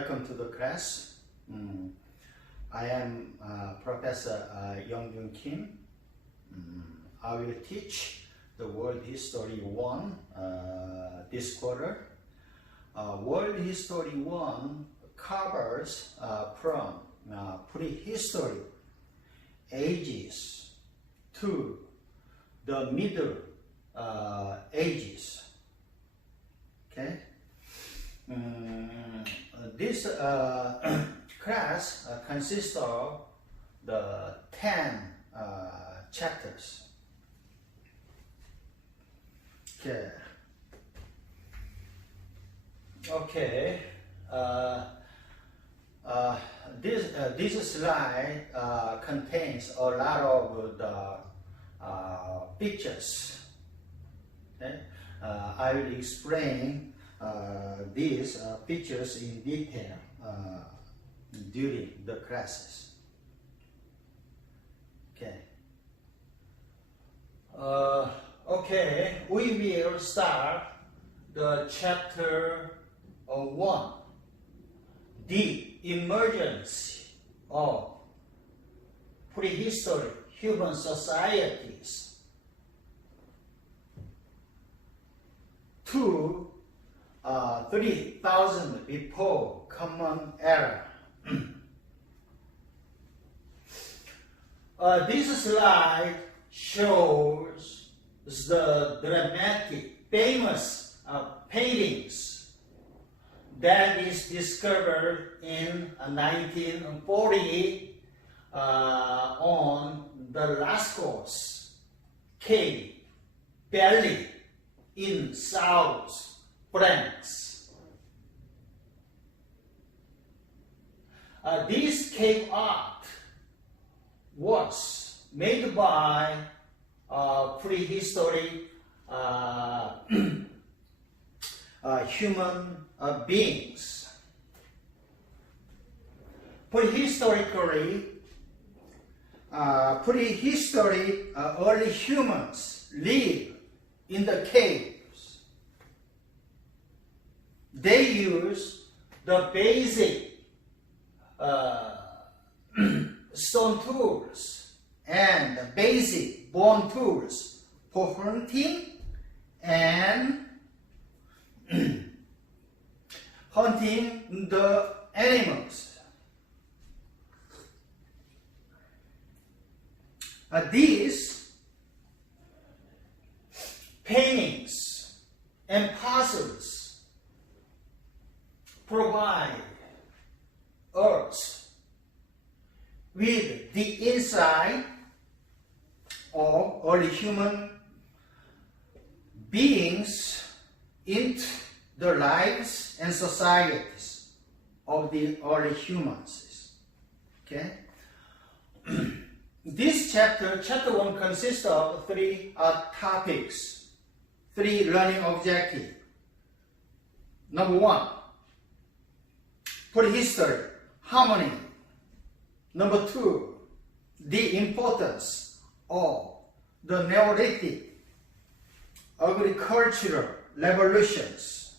welcome to the class. I am Professor Joon Kim. I will teach the World History 1 this quarter. World History 1 covers from prehistory ages to the Middle Ages. Okay. This class consists of the 10 chapters. Okay. Okay. This slide contains a lot of the pictures. Okay? I will explain these pictures in detail during the classes. Okay. Okay, we will start the chapter 1, the emergence of prehistoric human societies to 3,000 before Common Era. This slide shows the dramatic, famous paintings that is discovered in 1940 on the Lascaux Cave Valley in South France. This cave art was made by prehistoric human beings. Prehistorically, early humans lived in the caves. They used the basic stone tools and the basic bone tools for hunting and hunting the animals. These paintings and puzzles provide us with the insight of early human beings into the lives and societies of the early humans. Okay? This chapter 1, consists of 3 topics, 3 learning objectives. Number 1, prehistory, harmony. Number 2, the importance of the Neolithic agricultural revolutions.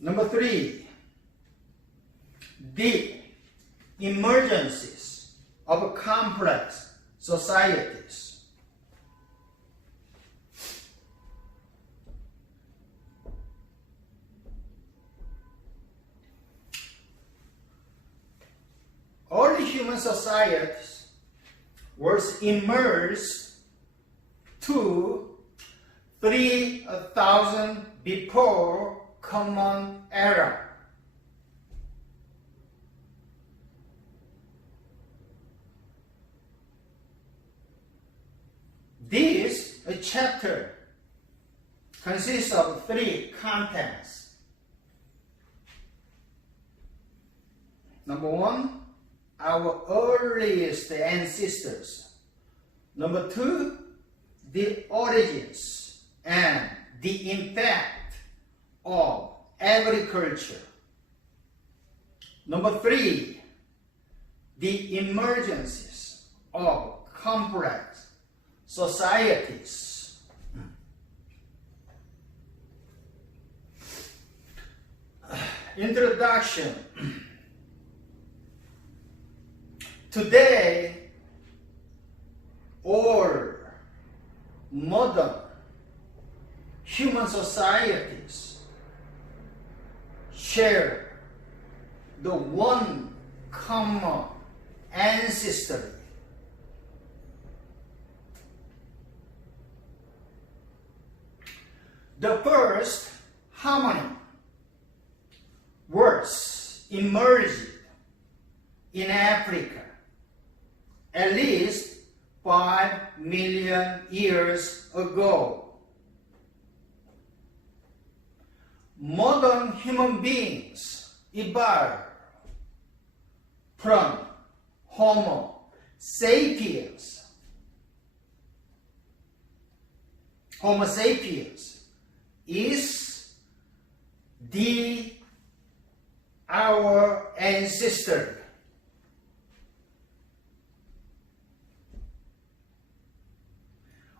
Number 3, the emergencies of complex societies. Early human societies was immersed to 3,000 before Common Era. This chapter consists of 3 contents. Number 1, our earliest ancestors. Number 2, the origins and the impact of agriculture. Number 3, the emergences of complex societies. Introduction. Today, all modern human societies share the one common ancestry. The first harmony words emerged in Africa at least 5 million years ago. Modern human beings evolved from Homo sapiens. Homo sapiens is our ancestor.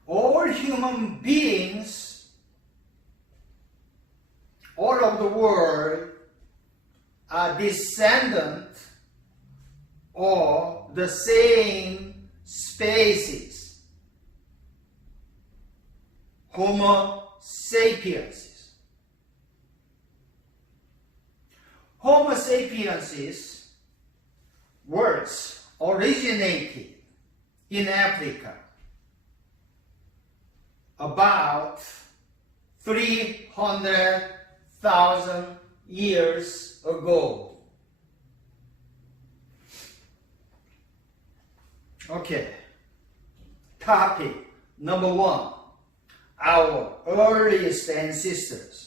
All human beings all over the world are descendants of the same species, Homo sapiens. Homo sapiens words originated in Africa about 300,000 years ago. Okay. Topic number 1. Our earliest ancestors.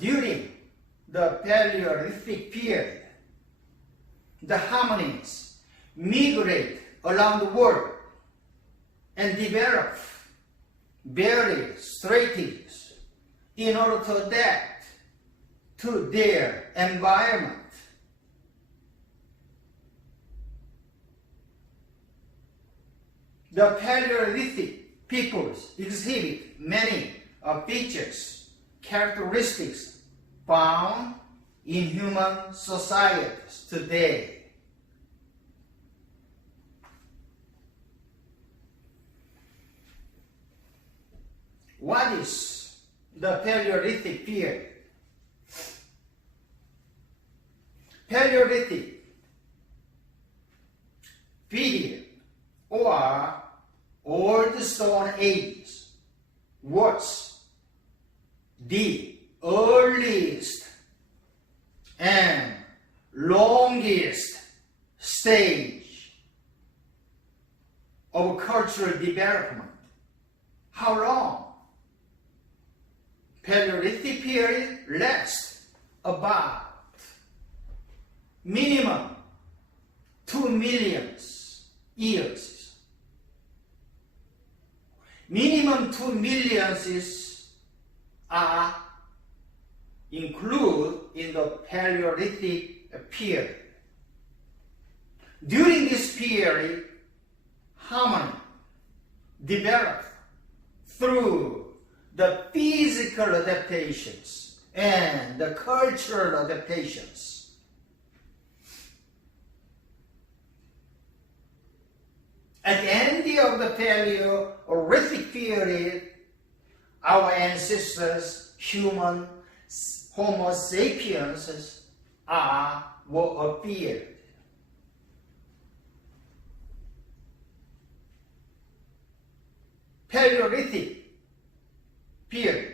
During the Paleolithic period, the hominids migrate around the world and develop various strategies in order to adapt to their environment. The Paleolithic peoples exhibit many features, characteristics found in human societies today. What is the Paleolithic period? Paleolithic period or Old Stone Ages was the earliest and longest stage of cultural development. How long? Paleolithic period lasts about minimum 2 million years. Minimum 2 million are included in the Paleolithic period. During this period, harmony developed through the physical adaptations and the cultural adaptations. At the end of the Paleolithic period, our ancestors, human Homo sapiens, were appeared. Paleolithic period.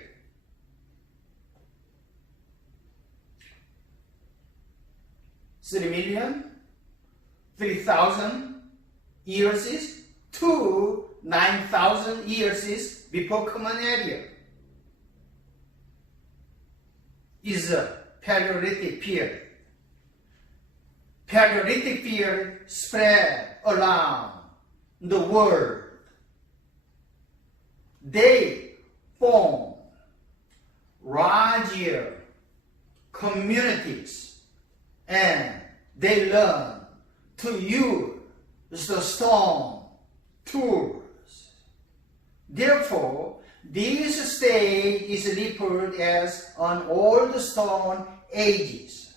Three thousand years to 9,000 years before Common Era is a Paleolithic period. Paleolithic period spread around the world. They form larger communities and they learn to use the stone tools. Therefore, this stage is referred as an old stone ages.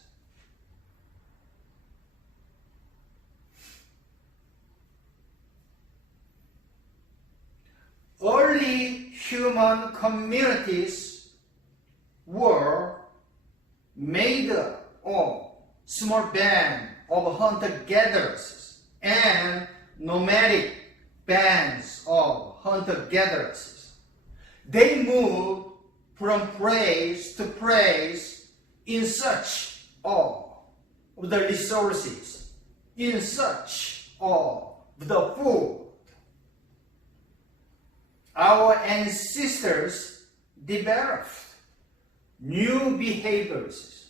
Early human communities were made up of small bands of hunter-gatherers and nomadic bands of hunter-gatherers. They moved from place to place in search of the resources, in search of the food. Our ancestors developed new behaviors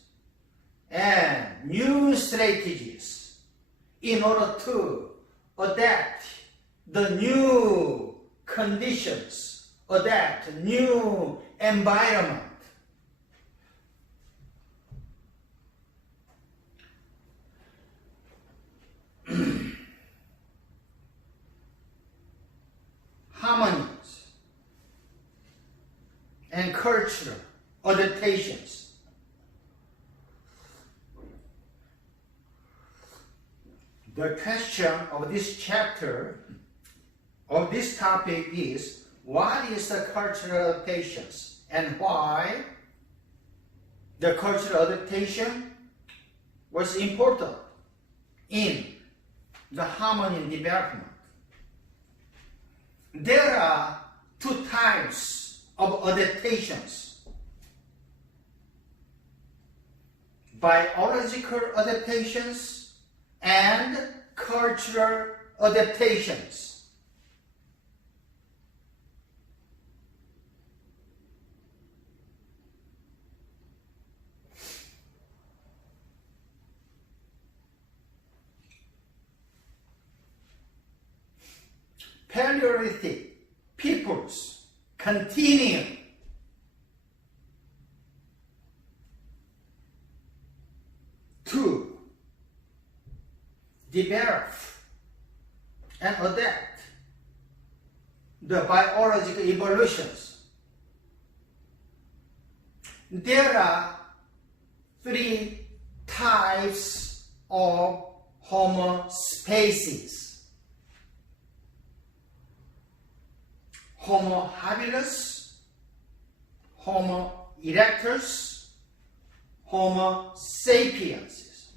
and new strategies in order to adapt the new conditions, adapt new environment. Harmonies and cultural adaptations. The question of this chapter, of this topic is, what is the cultural adaptations and why the cultural adaptation was important in the harmony and development? There are two types of adaptations: biological adaptations and cultural adaptations. Paleolithic peoples continue to develop and adapt the biological evolutions. There are three types of Homo species: Homo habilis, Homo erectus, Homo sapiens.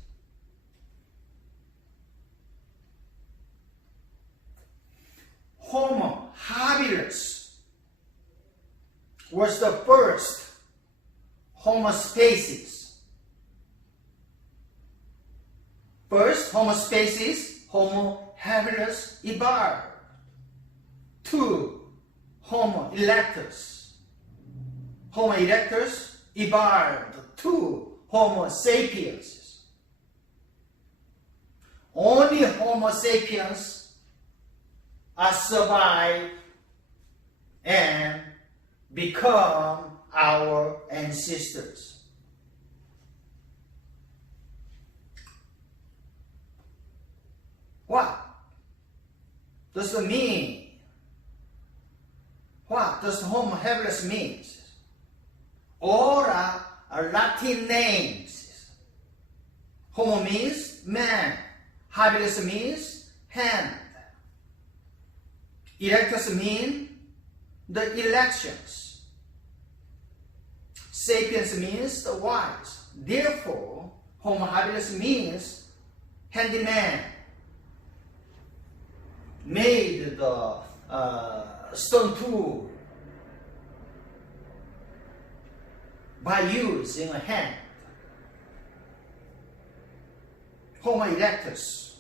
Homo habilis was the first Homo species. First Homo species, Homo habilis, evolved to Homo erectus. Homo erectus evolved to Homo sapiens. Only Homo sapiens are survived and become our ancestors. What does it mean? What does Homo habilis mean? All are Latin names. Homo means man. Habilis means hand. Erectus means the elections. Sapiens means the wise. Therefore, Homo habilis means handyman. Made the stone tool by using a hand. Homo erectus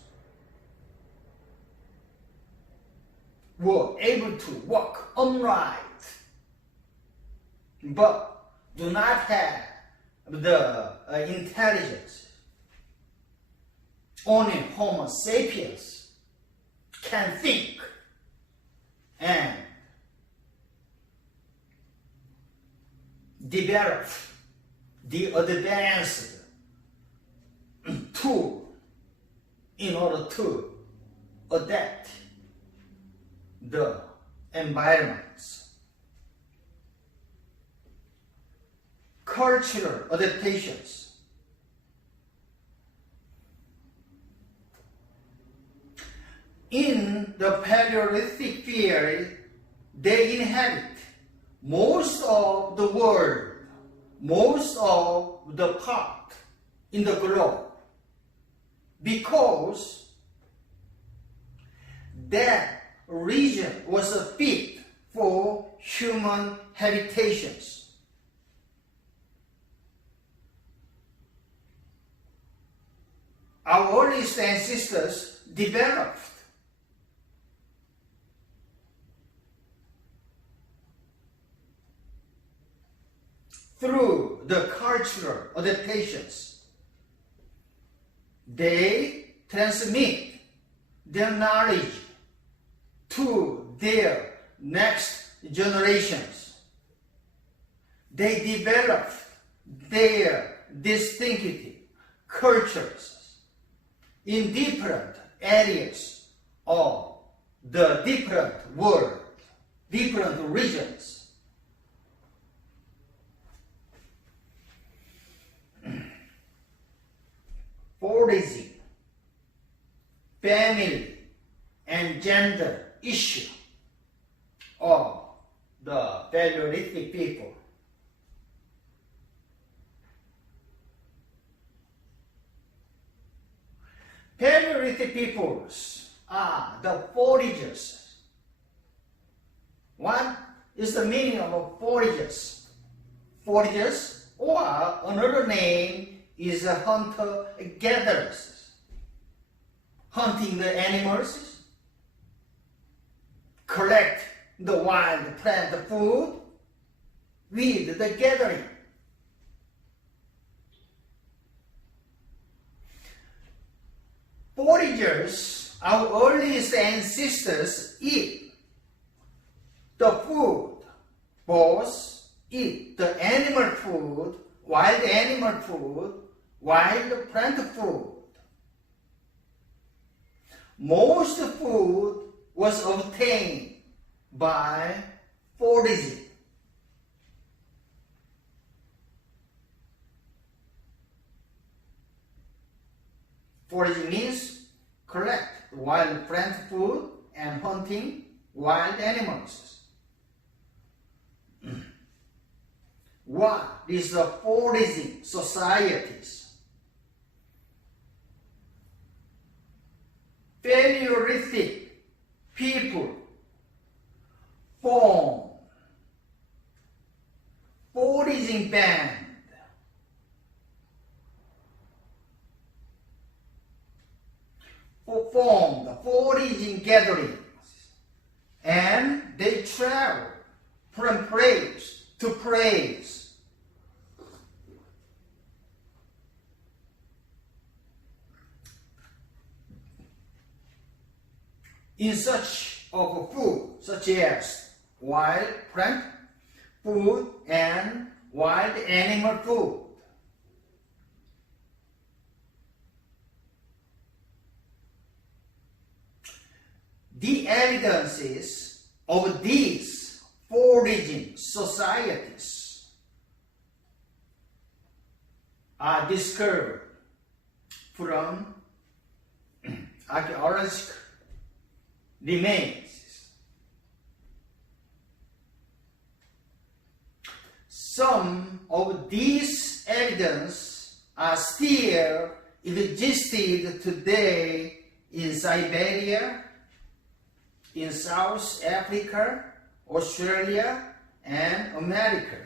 were able to walk upright, but do not have the intelligence. Only Homo sapiens can think and develop the advanced tool in order to adapt the environments. Cultural adaptations. In the Paleolithic period, they inhabit most of the world, most of the part in the globe, because that region was a fit for human habitations. Our earliest ancestors developed through the cultural adaptations. They transmit their knowledge to their next generations. They develop their distinctive cultures in different areas of the different world, different regions. Foraging, family, and gender issue of the Paleolithic people. Paleolithic peoples are the foragers. What is the meaning of foragers? Foragers, or another name, is a hunter-gatherers, hunting the animals, collect the wild plant food with the gathering. Foragers, our earliest ancestors, eat the food, both eat the animal food, wild animal food, wild plant food. Most food was obtained by foraging. Foraging means collect wild plant food and hunting wild animals. What is the foraging societies? Paleolithic people form foraging band. Form the foraging gatherings, and they travel from place to place. In search of food, such as wild plant food and wild animal food. The evidences of these foraging societies are discovered from archaeological remains. Some of these evidence are still existed today in Siberia, in South Africa, Australia, and America.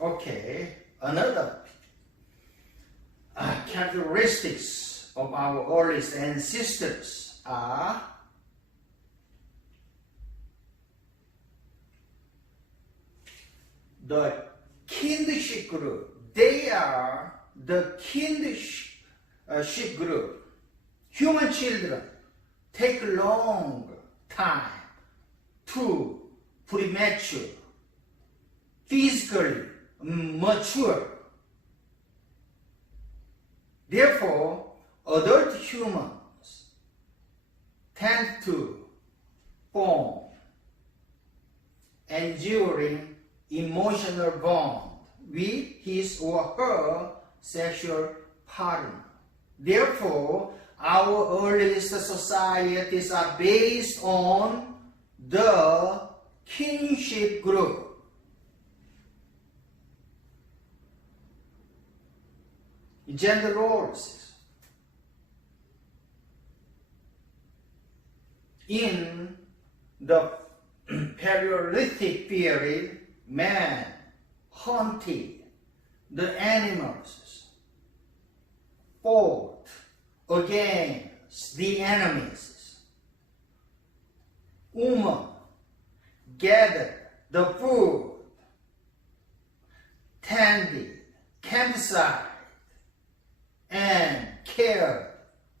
Okay, another characteristics of our earliest ancestors are the kinship group. They are the kinship group. Human children take long time to premature, physically mature. Therefore, adult humans tend to form enduring emotional bond with his or her sexual partner. Therefore, our earliest societies are based on the kinship group. Gender roles. In the Paleolithic period, man hunted the animals, fought against the enemies. Women gathered the food, tended campsite, and cared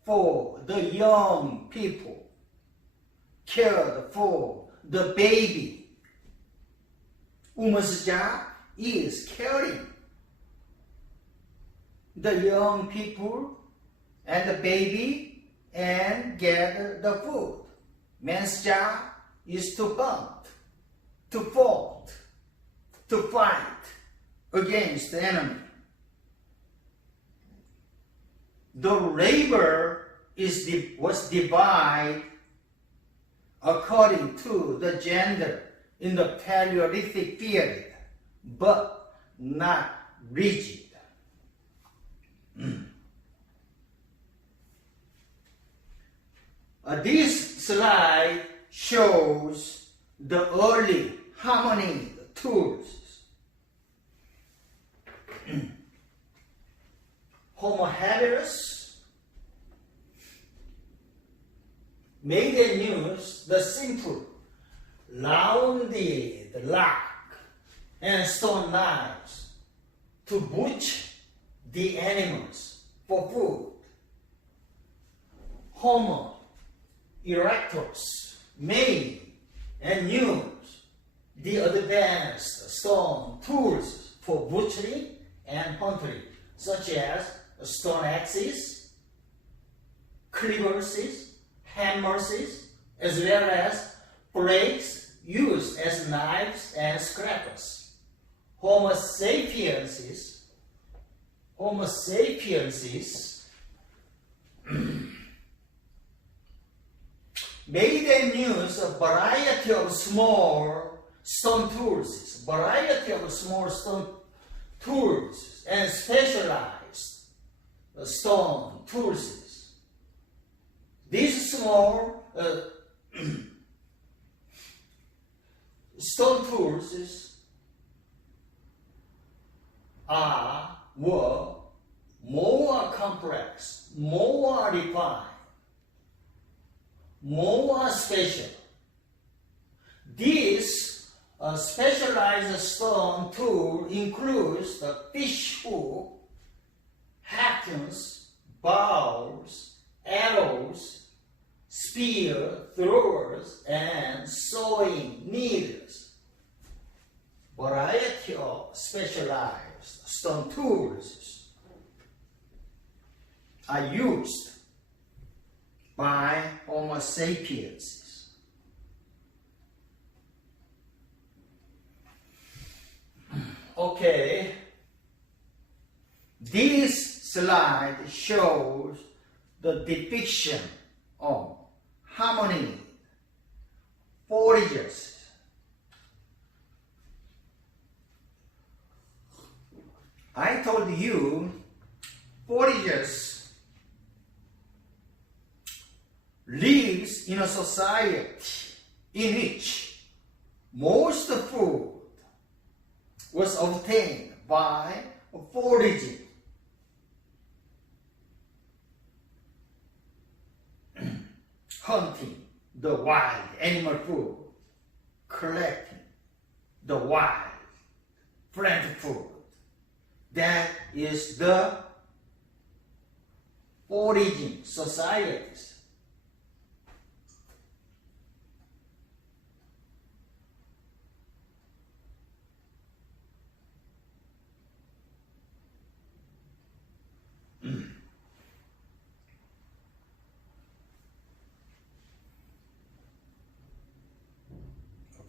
for the young people, cared for the baby. Woman's job is caring the young people and the baby and gather the food. Man's job is to hunt, to fight, to fight against the enemy. The labor was divided according to the gender in the Paleolithic period, but not rigid. This slide shows the early harmony tools. Homo habilis made and used the simple rounded lock and stone knives to butcher the animals for food. Homo erectus made and used the advanced stone tools for butchering and hunting, such as stone axes, cleavers, hammers, as well as blades used as knives and scrapers. Homo sapiens made and used a variety of small stone tools, and specialized stone tools. These small stone tools were more complex, more refined, more special. This specialized stone tool includes the fish hook, harpoons, bows, arrows, spear throwers, and sewing needles. Variety of specialized stone tools are used by Homo sapiens. Okay, this slide shows the depiction of harmony foragers. I told you foragers lives in a society in which most food was obtained by foraging. Hunting the wild animal food, collecting the wild plant food. That is the foraging societies.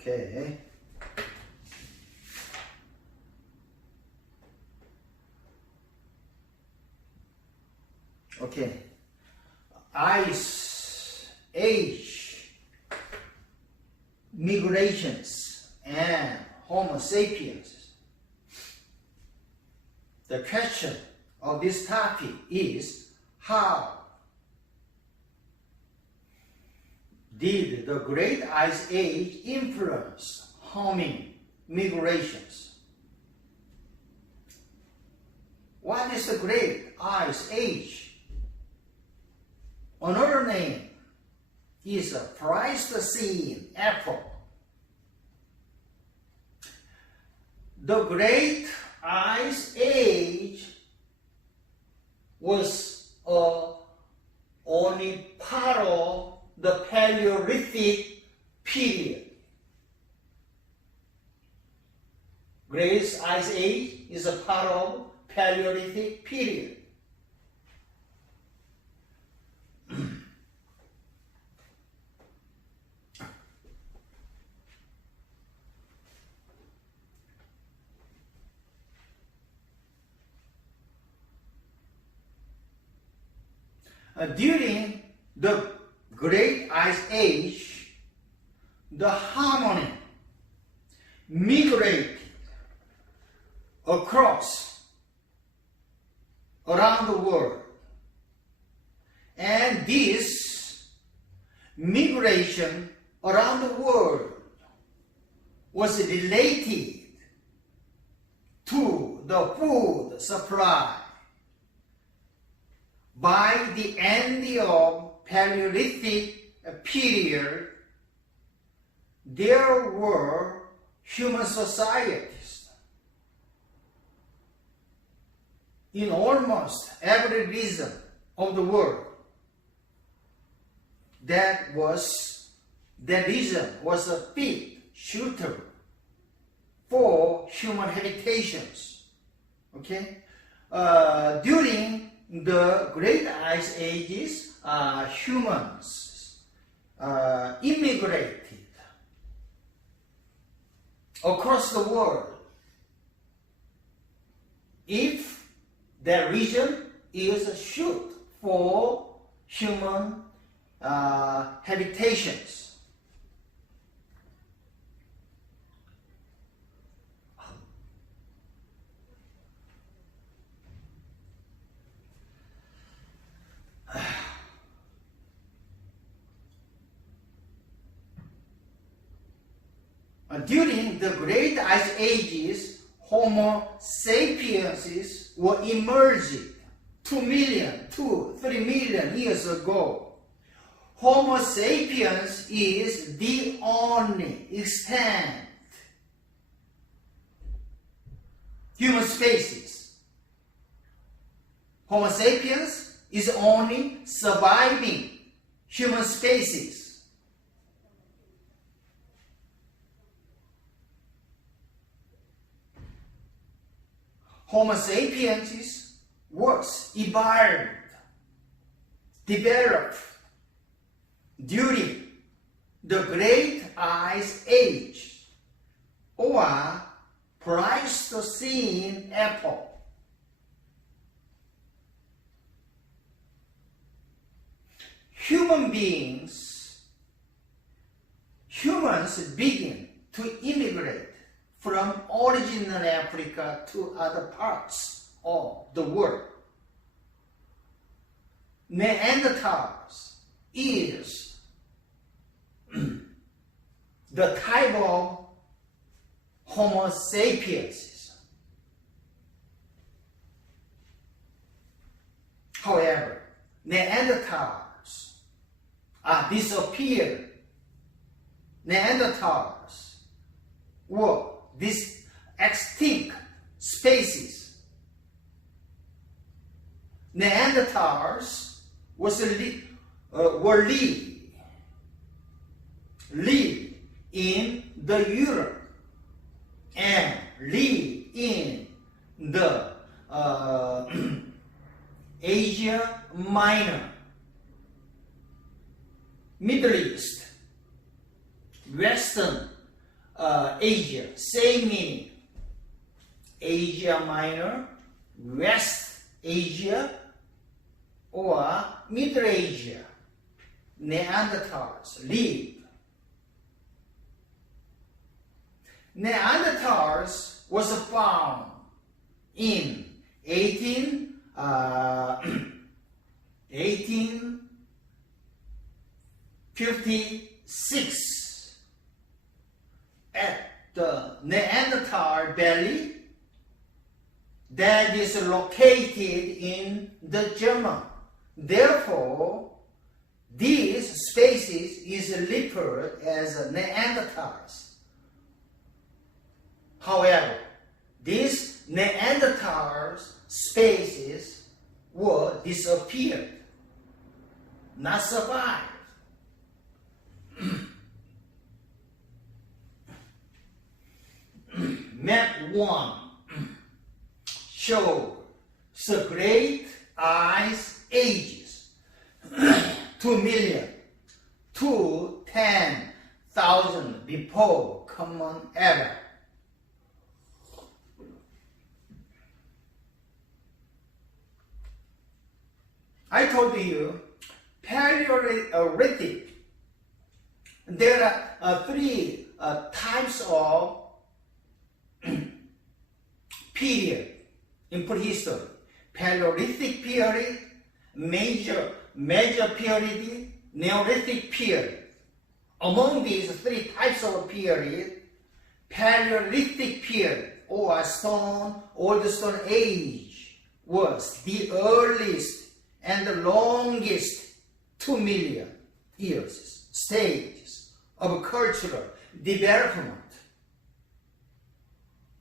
Okay. Okay. Ice Age migrations and Homo sapiens. The question of this topic is how did the Great Ice Age influence homing migrations? What is the Great Ice Age? Another name is a Pleistocene epoch. The Great Ice Age was only part of the Paleolithic period. Great Ice Age is a part of Paleolithic period. During the Great Ice Age, the hominin migrated around the world, and this migration around the world was related to the food supply. By the end of Paleolithic period, there were human societies in almost every region of the world. That region was a fit suitable for human habitations. Okay, during the Great Ice Ages, humans immigrated across the world. If that region is suited for human habitations. During the Great Ice Ages, Homo sapiens were emerging 2 million to 3 million years ago. Homo sapiens is the only extant human species. Homo sapiens is only surviving human species. Homo sapiens was developed during the Great Ice Age or Pleistocene epoch. Humans begin to immigrate from original Africa to other parts of the world. Neanderthals is the type of Homo sapiens. However, Neanderthals are disappeared. Neanderthals were this extinct species. Neanderthals were live in the Europe and live in the Asia Minor, Middle East, Western Asia, same meaning. Asia Minor, West Asia, or Middle Asia, Neanderthals lived. Neanderthals was found in 1856 at the Neanderthal Valley that is located in the German. Therefore, this species is referred as Neanderthals. However, these Neanderthal species were disappeared, not survived. Map 1 shows the Great Ice Ages, 2 million to 10,000 before Common Era. I told you, Paleolithic, there are three types of period in prehistory. Paleolithic period, major period, Neolithic period. Among these three types of period, Paleolithic period or Old Stone Age was the earliest and the longest 2 million years stages of cultural development.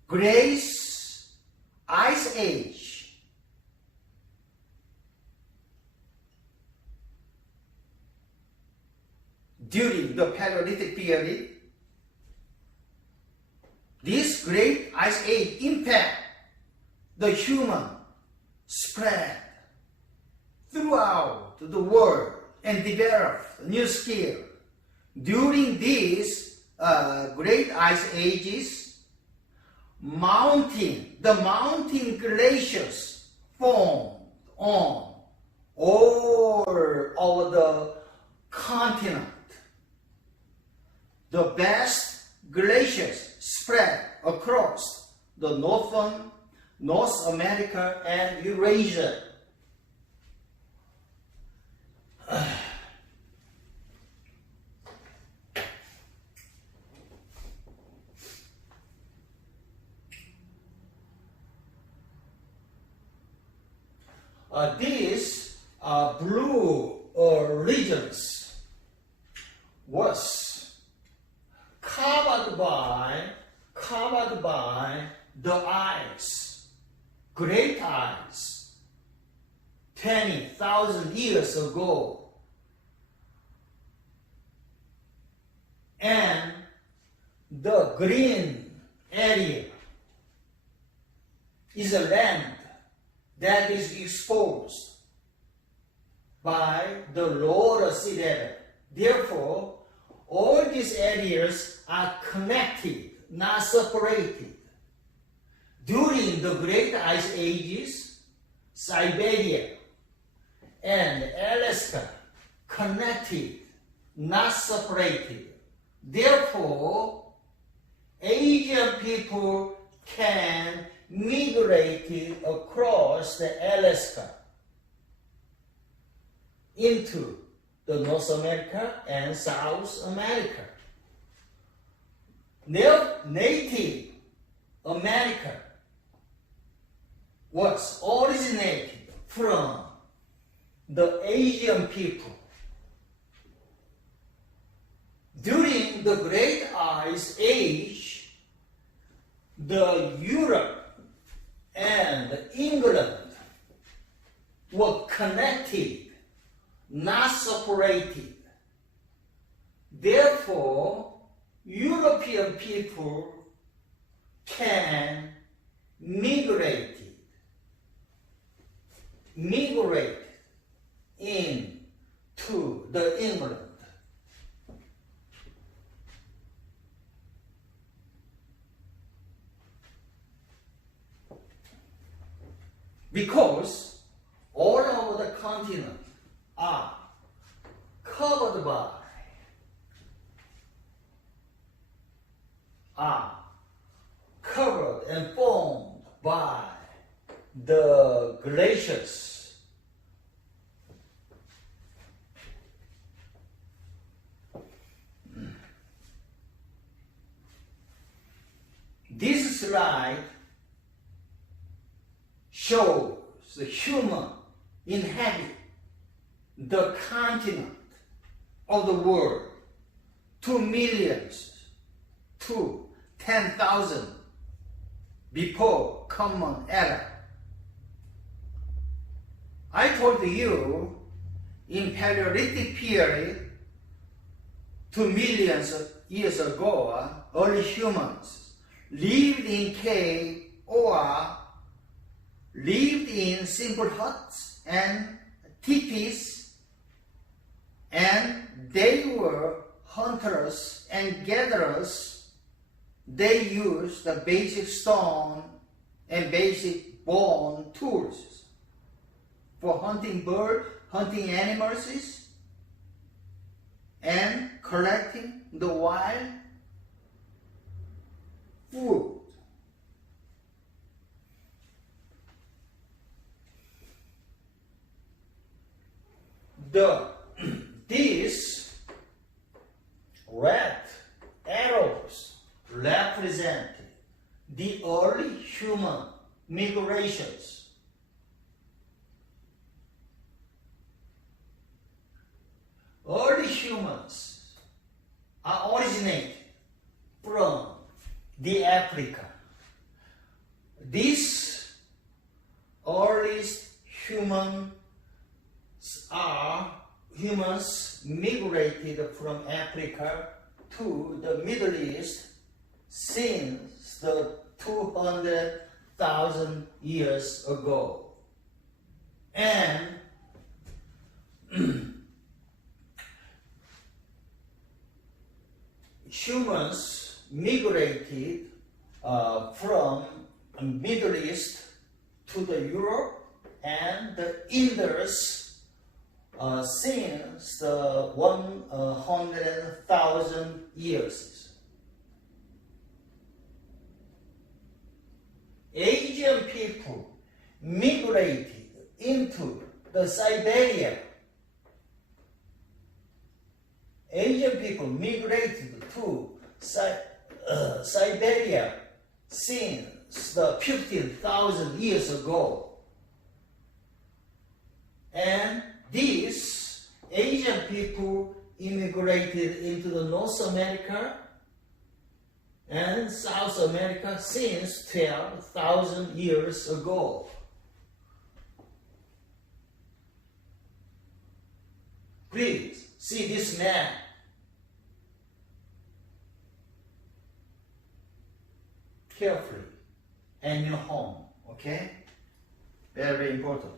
Great Ice Age during the Paleolithic period, this Great Ice Age impact the human spread throughout the world and developed new skill. During these Great Ice Ages, the mountain glaciers formed on all over the continent. The best glaciers spread across the North America and Eurasia. These blue regions was covered by the ice, great ice, 20,000 years ago. And the green area is a land that is exposed by the lower sea level. Therefore, all these areas are connected, not separated. During the Great Ice Ages, Siberia and Alaska connected, not separated. Therefore, Asian people can migrate across the Alaska into the North America and South America. Native America was originated from the Asian people. During the Great Ice Age, the Europe and England were connected, not separated. Therefore, European people can migrate into the England. Because all over the continent are covered by, are covered and formed by the glaciers. This slide shows the human inhabit the continent of the world 2 millions to 10,000 before common era. I told you in Paleolithic period 2 millions of years ago, early humans lived in cave or lived in simple huts and teepees, and they were hunters and gatherers. They used the basic stone and basic bone tools for hunting birds, hunting animals, and collecting the wild food. These red arrows represent the early human migrations. Early humans are originated from the Africa. These earliest humans migrated from Africa to the Middle East since the 200,000 years ago. And humans migrated from Middle East to the Europe and the Indus since the 100,000 years. Asian people migrated into the Siberia. Asian people migrated to Siberia since the 15,000 years ago. And these Asian people immigrated into the North America and South America since 12,000 years ago. Please see this map. Carefully and your home, okay? Very, very important.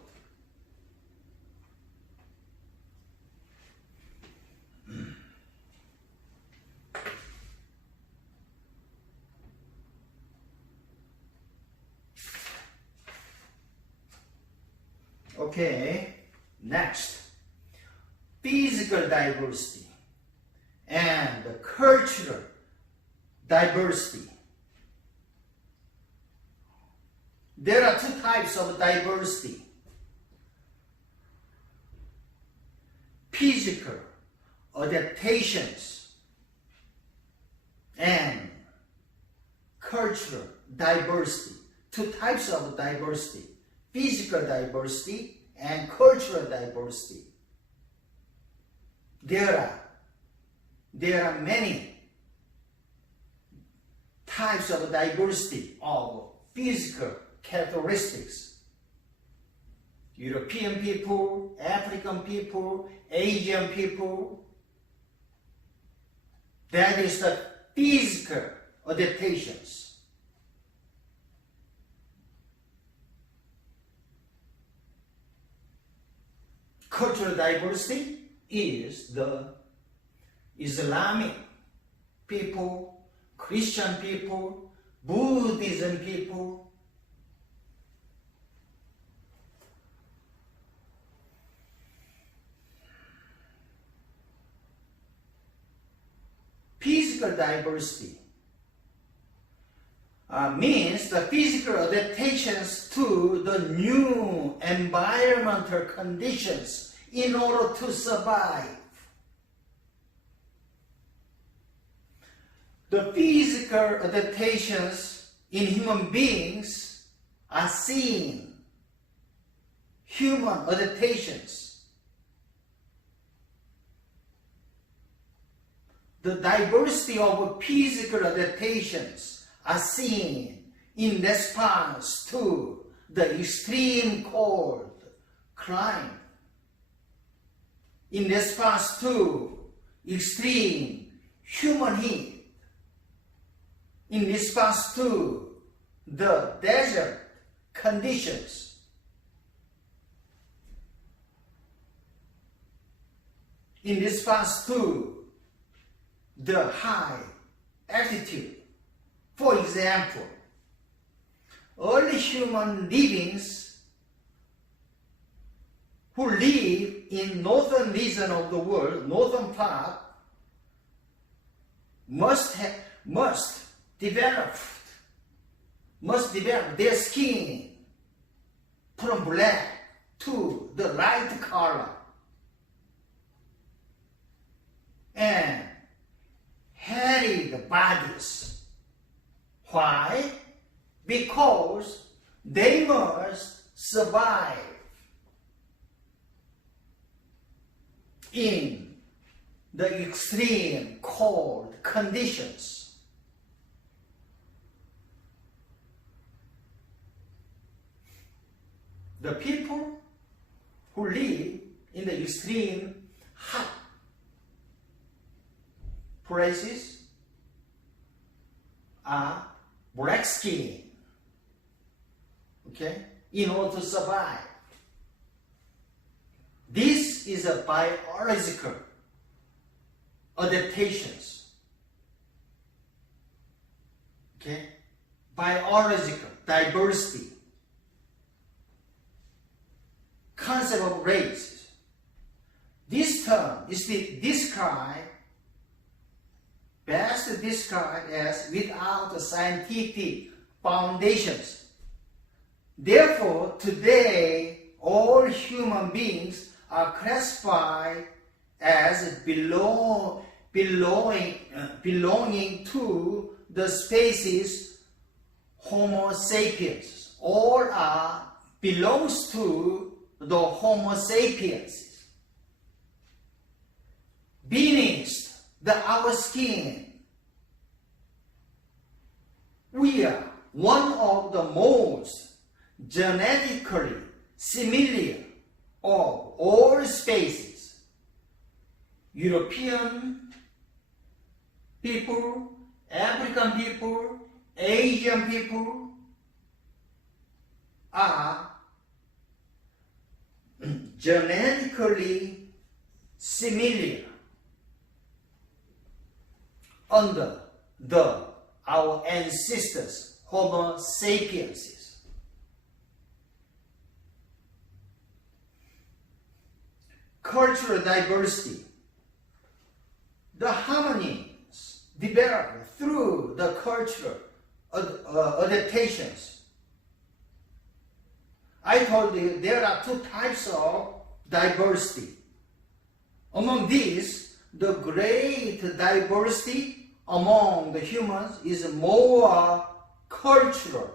Okay, next, physical diversity and cultural diversity. There are two types of diversity. Physical adaptations and cultural diversity. Two types of diversity. Physical diversity and cultural diversity. There are many types of diversity of physical characteristics. European people, African people, Asian people. That is the physical adaptations. Cultural diversity is the Islamic people, Christian people, Buddhism people, physical diversity means the physical adaptations to the new environmental conditions in order to survive. The physical adaptations in human beings are seen. Human adaptations. The diversity of physical adaptations are seen in response to the extreme cold climate, in response to extreme human heat, in response to the desert conditions, in response to the high altitude. For example, early human livings who live in northern region of the world, northern part, must develop their skin from black to the light color and hairy bodies. Why? Because they must survive in the extreme cold conditions. The people who live in the extreme hot places are black skin, okay, in order to survive. This is a biological adaptations, okay, biological diversity, concept of race. This term is best described as without scientific foundations. Therefore, today, all human beings are classified as belonging to the species Homo sapiens. All belongs to the Homo sapiens. Beneath our skin, we are one of the most genetically similar of all species. European people, African people, Asian people are genetically similar under our ancestors, Homo sapiens. Cultural diversity. The harmonies developed through the cultural adaptations. I told you there are two types of diversity. Among these, the great diversity among the humans is more cultural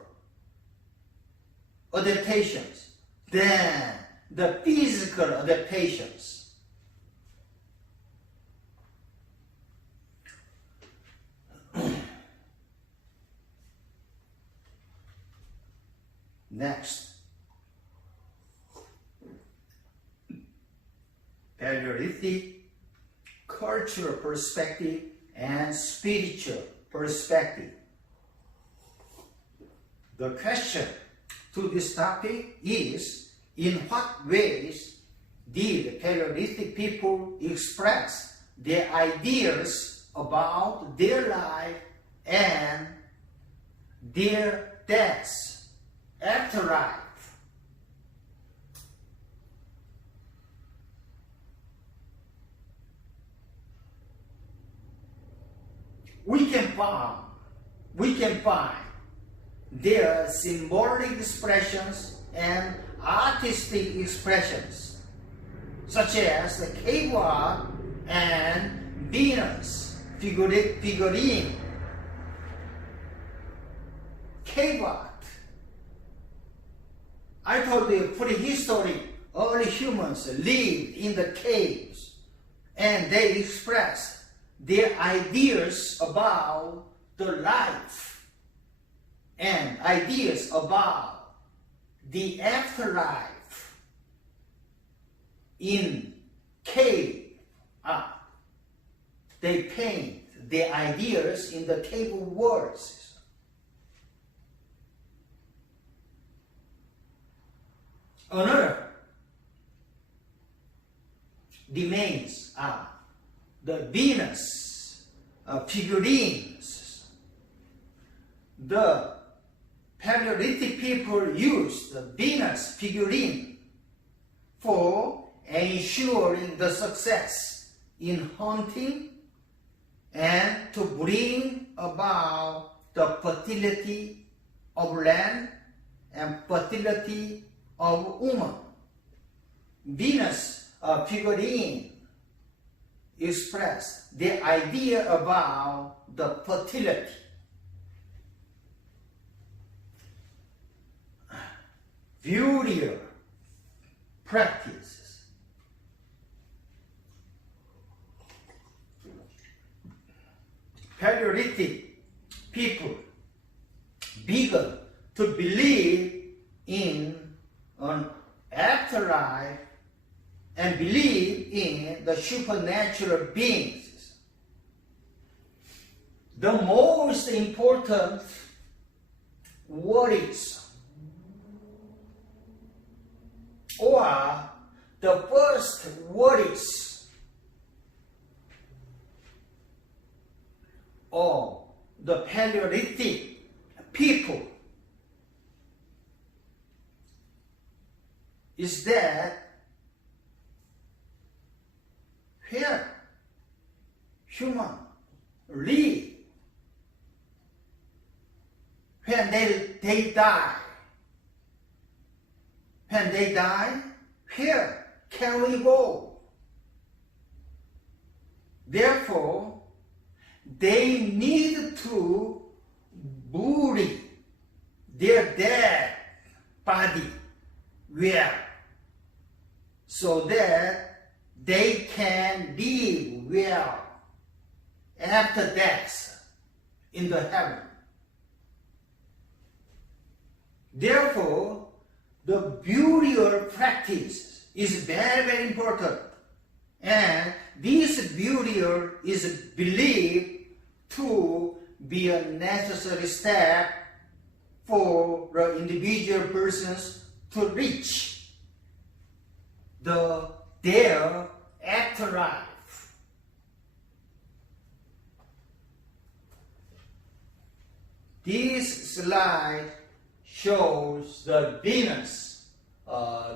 adaptations than the physical adaptations. Next, Paleolithic cultural perspective and spiritual perspective. The question to this topic is, in what ways did Paleolithic people express their ideas about their life and their deaths, afterlife? find their symbolic expressions and artistic expressions, such as the cave art and Venus figurine. Cave art. I told you prehistoric early humans lived in the caves and they expressed their ideas about the life and ideas about the afterlife in cave art. They paint their ideas in the cave walls. Another remains are the Venus figurines. The Paleolithic people used the Venus figurine for ensuring the success in hunting and to bring about the fertility of land and fertility of woman. Venus figurine expressed the idea about the fertility. Burial practices. Paleolithic people began to believe in an afterlife and believe in the supernatural beings. The most important worries or the first worries of the Paleolithic people is that where human live when they die. When they die, where can we go? Therefore, they need to bury their dead body where? So that they can live well after death in the heaven. Therefore, the burial practice is very, very important. And this burial is believed to be a necessary step for the individual persons to reach their afterlife. This slide shows the Venus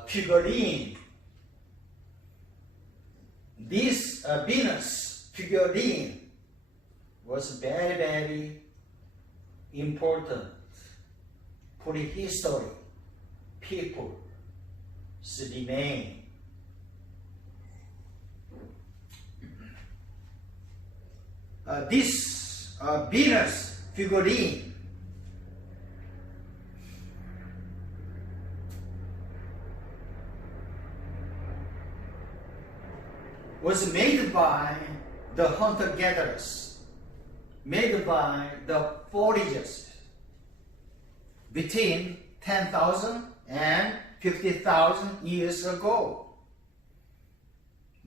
figurine. This Venus figurine was very, very important prehistory people's remain. This Venus figurine was made by the hunter-gatherers, made by the foragers between 10,000 and 50,000 years ago.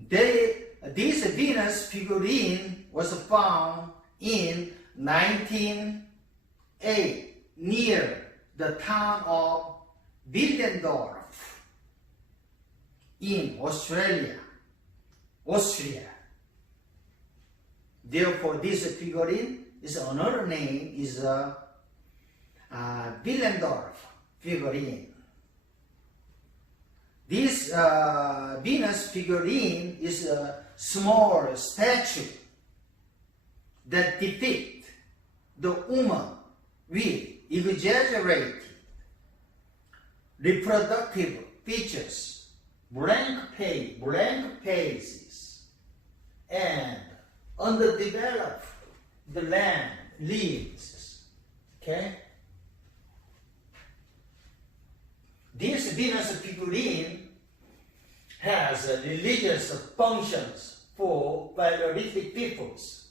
This Venus figurine was found in 1908 near the town of Willendorf in Austria. Therefore, this figurine is another name is Willendorf figurine. This Venus figurine is a small statue that depicts the woman with exaggerated reproductive features, blank faces, and underdeveloped the land lives. Okay? This Venus figurine has religious functions for Paleolithic peoples.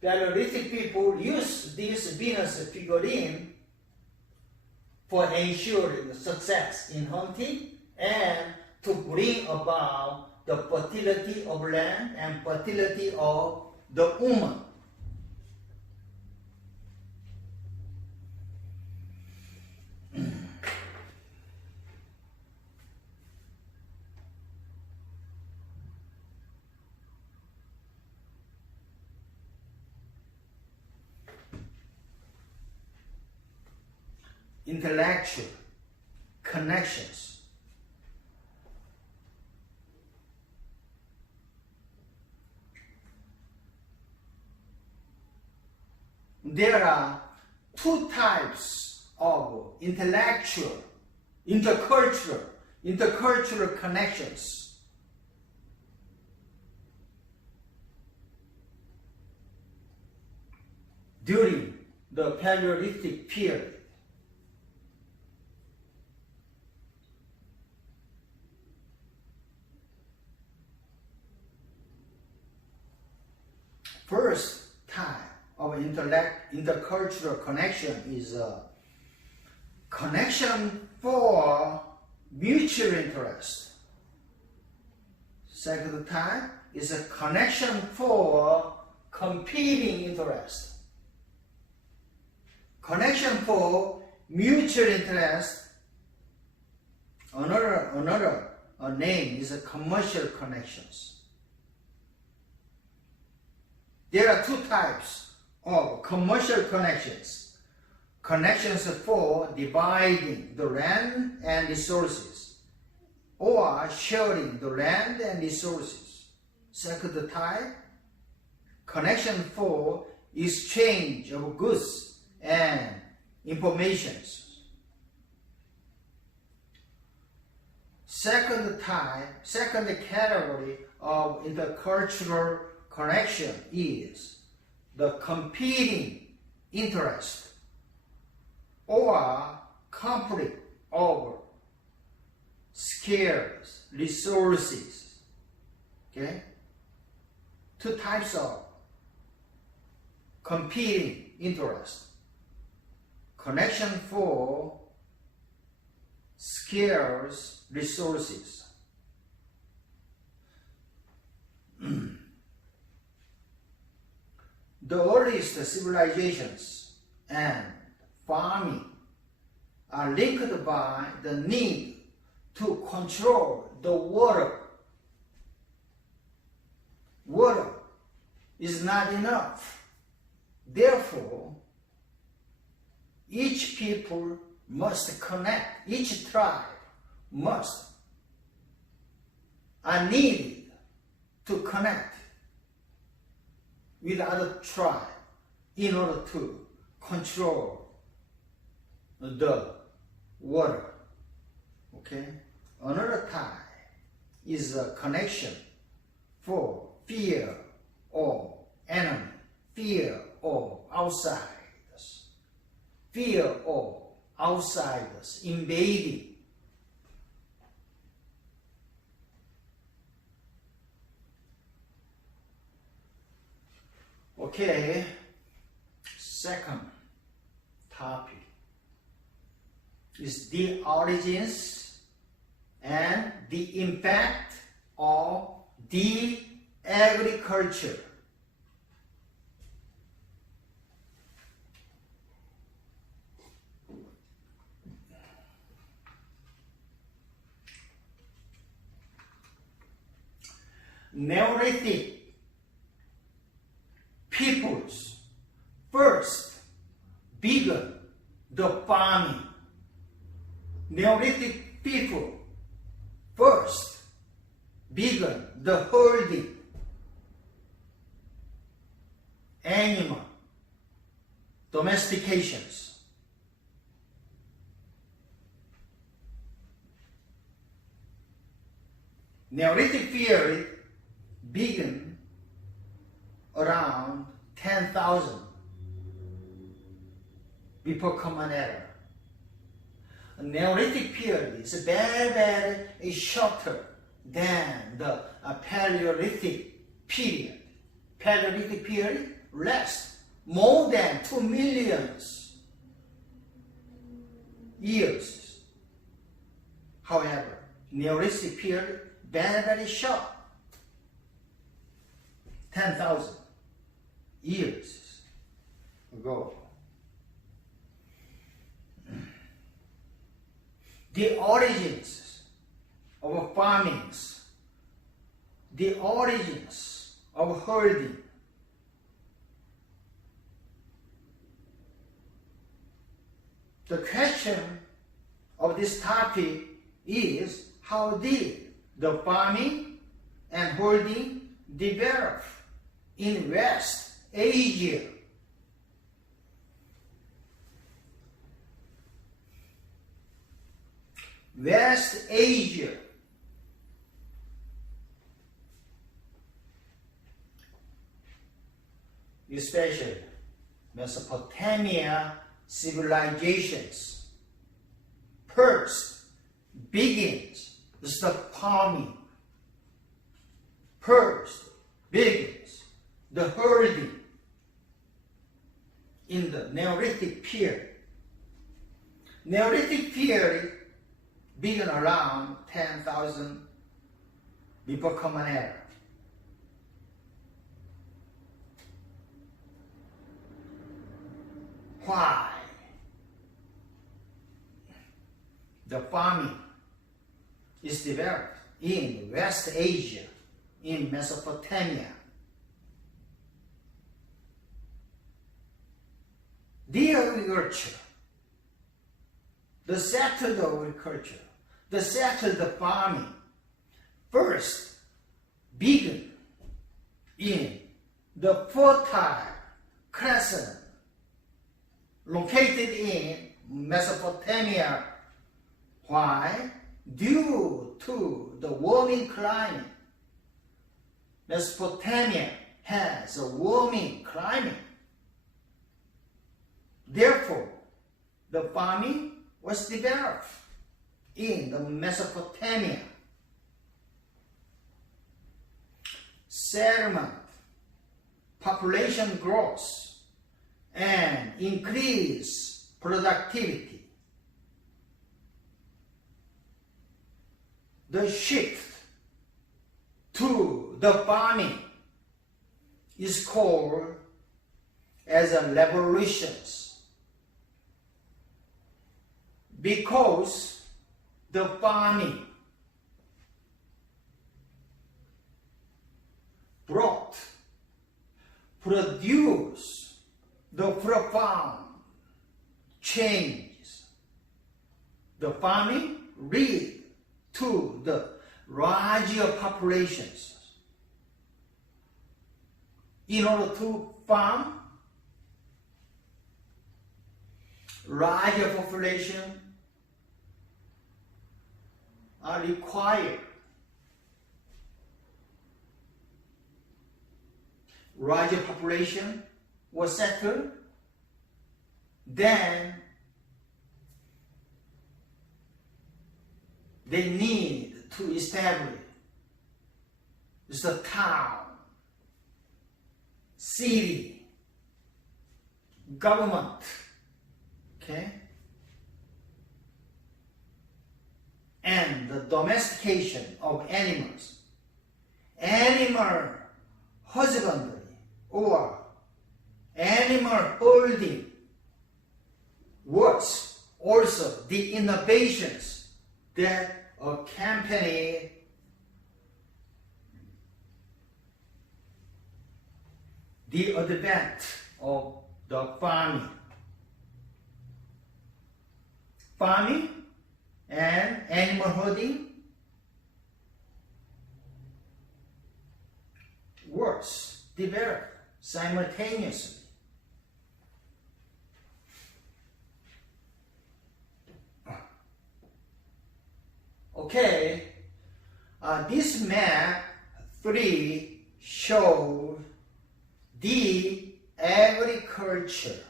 Paleolithic people use this Venus figurine for ensuring success in hunting and to bring about the fertility of land and fertility of the woman. Intellectual connections. There are two types of intellectual, intercultural connections. During the Paleolithic period. First type of intercultural connection is a connection for mutual interest. Second type is a connection for competing interest. Connection for mutual interest, another name is a commercial connections. There are two types of commercial connections. Connections for dividing the land and resources, or sharing the land and resources. Second type, connection for exchange of goods and informations. Second category of intercultural connection is the competing interest or conflict over scarce resources. Okay? Two types of competing interest. Connection for scarce resources. The earliest civilizations and farming are linked by the need to control the water. Water is not enough. Therefore, each people must connect, each tribe are needed to connect with other tribe in order to control the water. Okay? Another type is a connection for fear of enemy, fear of outsiders, fear of outsiders invading. Okay, second topic is the origins and the impact of the agriculture. Neolithic peoples first began the farming. Neolithic people first began the herding animal domestications. Neolithic period began around 10,000 before Common Era. A Neolithic period is very shorter than the Paleolithic period. Paleolithic period lasts more than 2 million years. However, Neolithic period very short, 10,000 years ago. The origins of farming, the origins of herding, the question of this topic is, how did the farming and herding develop in West Asia? West Asia, especially Mesopotamia civilizations, first begins the farming, first begins the herding in the Neolithic period. Neolithic period began around 10,000 before Common Era. Why? The farming is developed in West Asia, in Mesopotamia. The agriculture, the settled agriculture, the settled farming first began in the Fertile Crescent located in Mesopotamia. Why? Due to the warming climate. Mesopotamia has a warming climate. Therefore, the farming was developed in the Mesopotamia. Settlement, population growth, and increased productivity. The shift to the farming is called as a revolution, because the farming produced the profound changes. The farming led to the larger populations. In order to farm, larger population are required. Larger population was settled, then they need to establish the town, city, government, okay? And the domestication of animals. Animal husbandry or animal holding was also the innovations that accompany the advent of the farming. Farming and animal herding was developed simultaneously. Okay, this map 3 shows the agriculture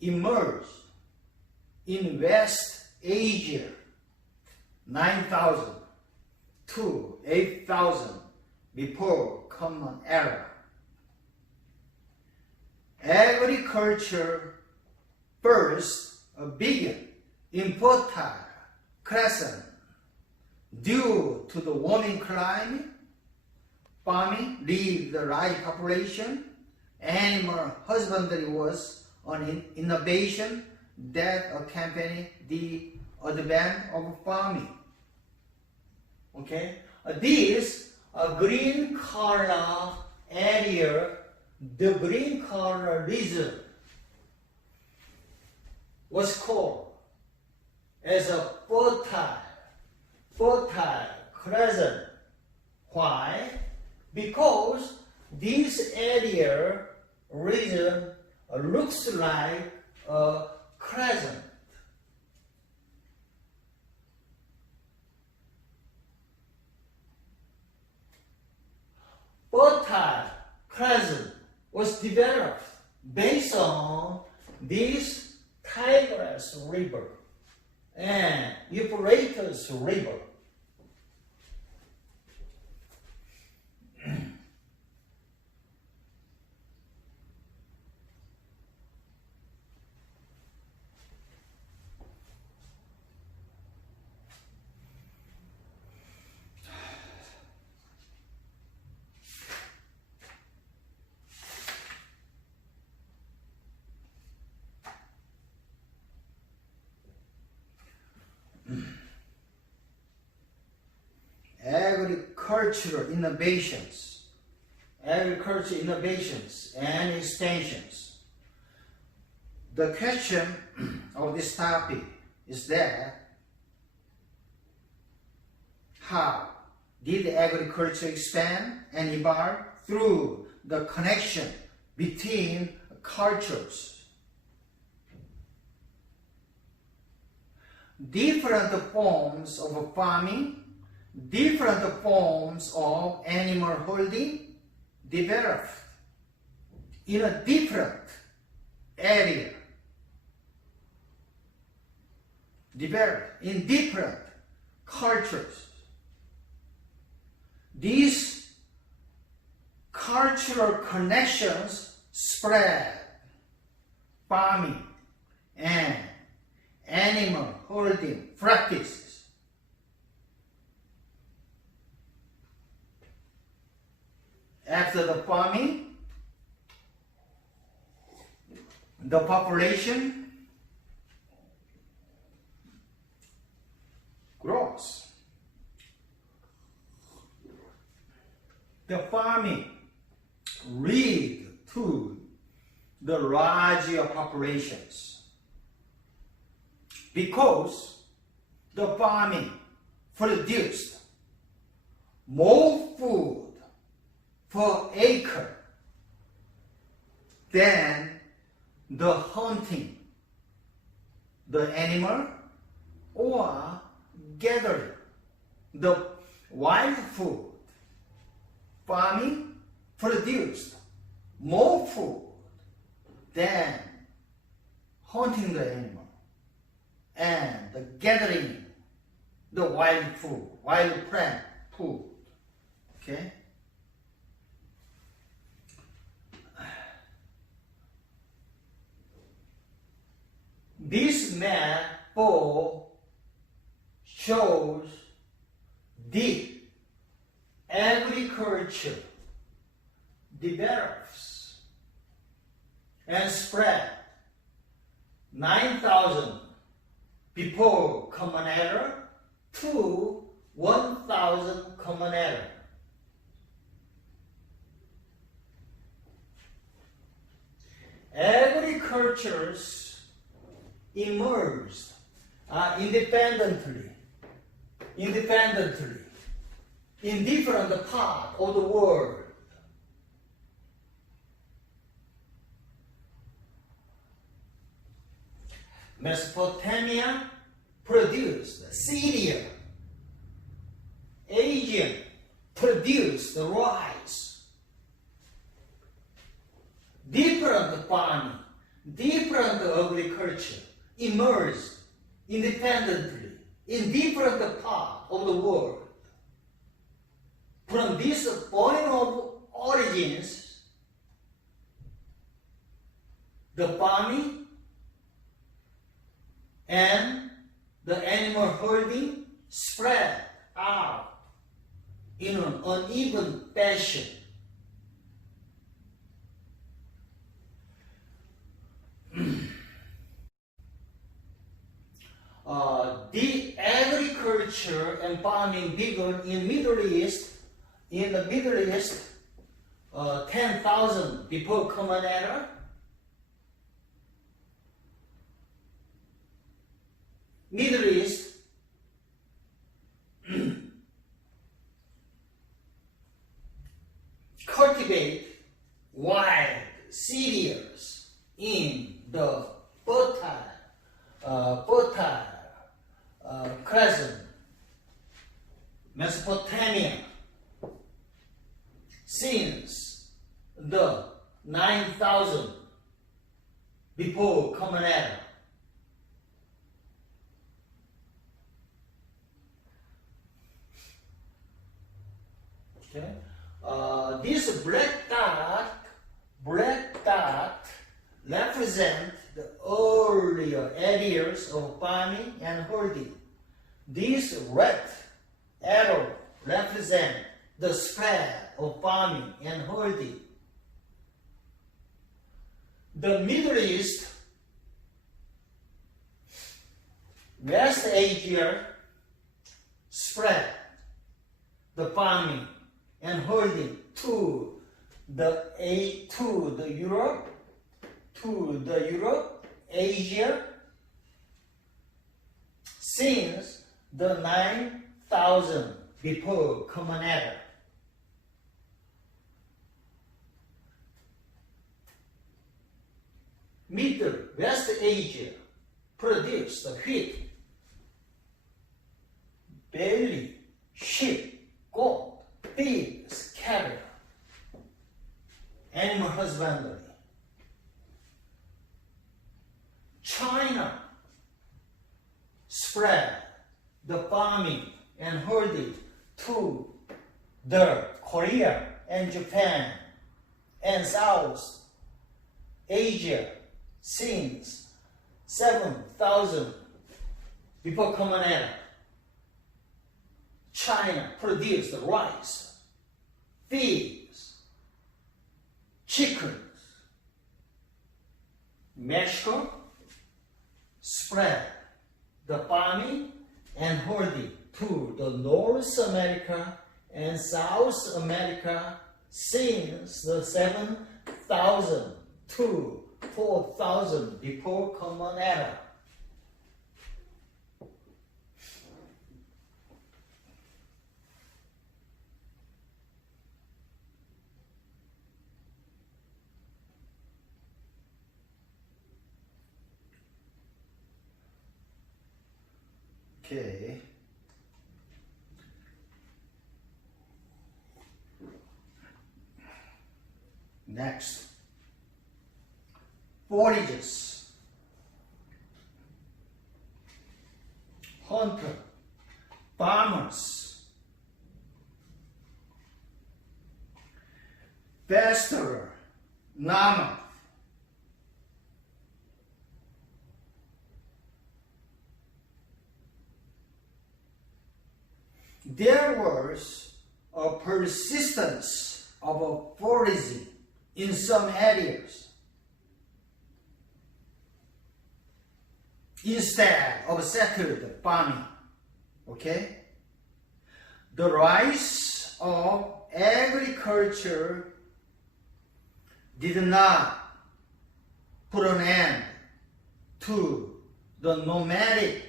emerged in West Asia 9,000 to 8,000 before Common Era. Agriculture first began in Fertile Crescent due to the warming climate. Farming lead the large population. Animal husbandry was an innovation that accompanied the advent of farming. Okay, this green color area, the green color region was called as a fertile crescent. Why? Because this area region looks like a crescent. Fertile crescent was developed based on this Tigris River and Euphrates River. Agricultural innovations and extensions. The question of this topic is that how did agriculture expand and evolve through the connection between cultures? Different forms of farming, different forms of animal holding developed in a different area, developed in different cultures. These cultural connections spread farming and animal holding practices. After the farming, the population grows. The farming lead to the larger populations because the farming produced more food per acre than the hunting the animal or gathering the wild food. Farming produced more food than hunting the animal and the gathering the wild food, wild plant food. Okay? This map 4 shows the agriculture develops and spread 9,000 before Common Era to 1,000 Common Era. Agricultures emerged independently in different parts of the world. Mesopotamia produced Syria. Asia produced rice. Different farming, different agriculture emerged independently in different parts of the world. From this point of origins, the farming and the animal herding spread out in an uneven fashion. The agriculture and farming began in Middle East. In the Middle East, 10,000 before Common Era. Middle East cultivate wild cereals in the fertile crescent Mesopotamia since the 9,000 before Common Era. Okay. This black dot represent the earlier areas of farming and herding. This red arrow represent the spread of farming and herding. The Middle East, West Asia spread the farming and herding to Europe, Asia, since the 9,000 before Common Era. Middle West Asia produced wheat, barley, sheep, goat, pigs, cattle, animal husbandry. China spread the farming and herding to the Korea and Japan and South Asia since 7,000 before Common Era. China produced rice, figs, chickens. Mexico spread the farming and herding to the North America and South America since the 7,000 to 4,000 before Common Era. Okay. Next, forages. Hunter, farmers, pastorer, nomad. There was a persistence of foraging in some areas instead of settled farming. Okay? The rise of agriculture did not put an end to the nomadic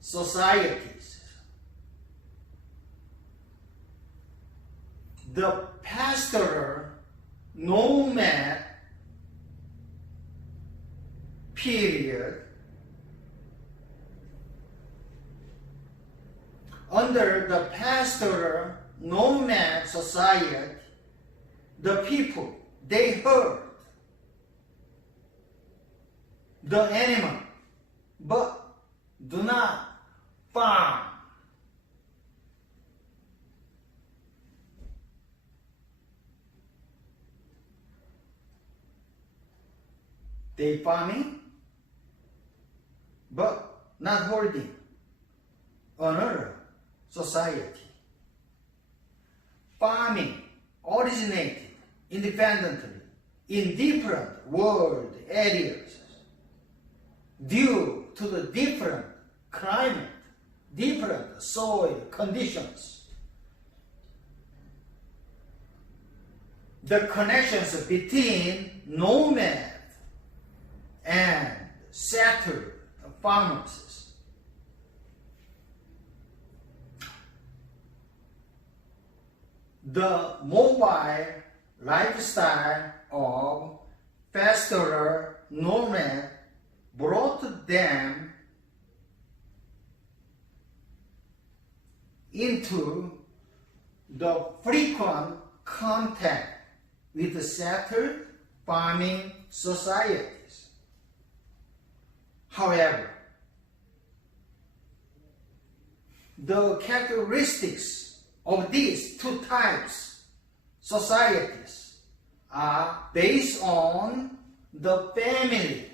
societies. The pastoral nomad period under the pastoral nomad society, the people, they herd the animal, but do not farm. They farming, but not holding another society. Farming originated independently in different world areas due to the different climate, different soil conditions. The connections between nomad and settled farmers. The mobile lifestyle of pastoral nomad brought them into the frequent contact with the settled farming societies. However, the characteristics of these two types societies are based on the family,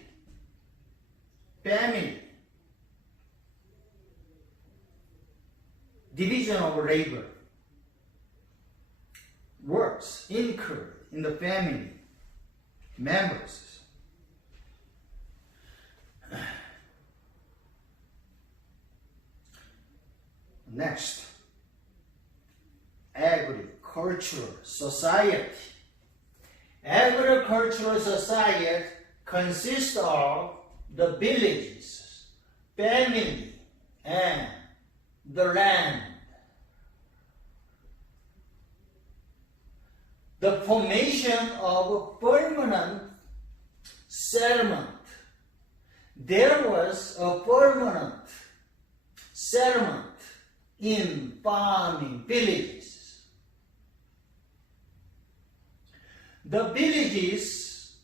division of labor, works incurred in the family members. Next, agricultural society. Agricultural society consists of the villages, family, and the land. The formation of a permanent settlement. There was a permanent settlement in farming villages. The villages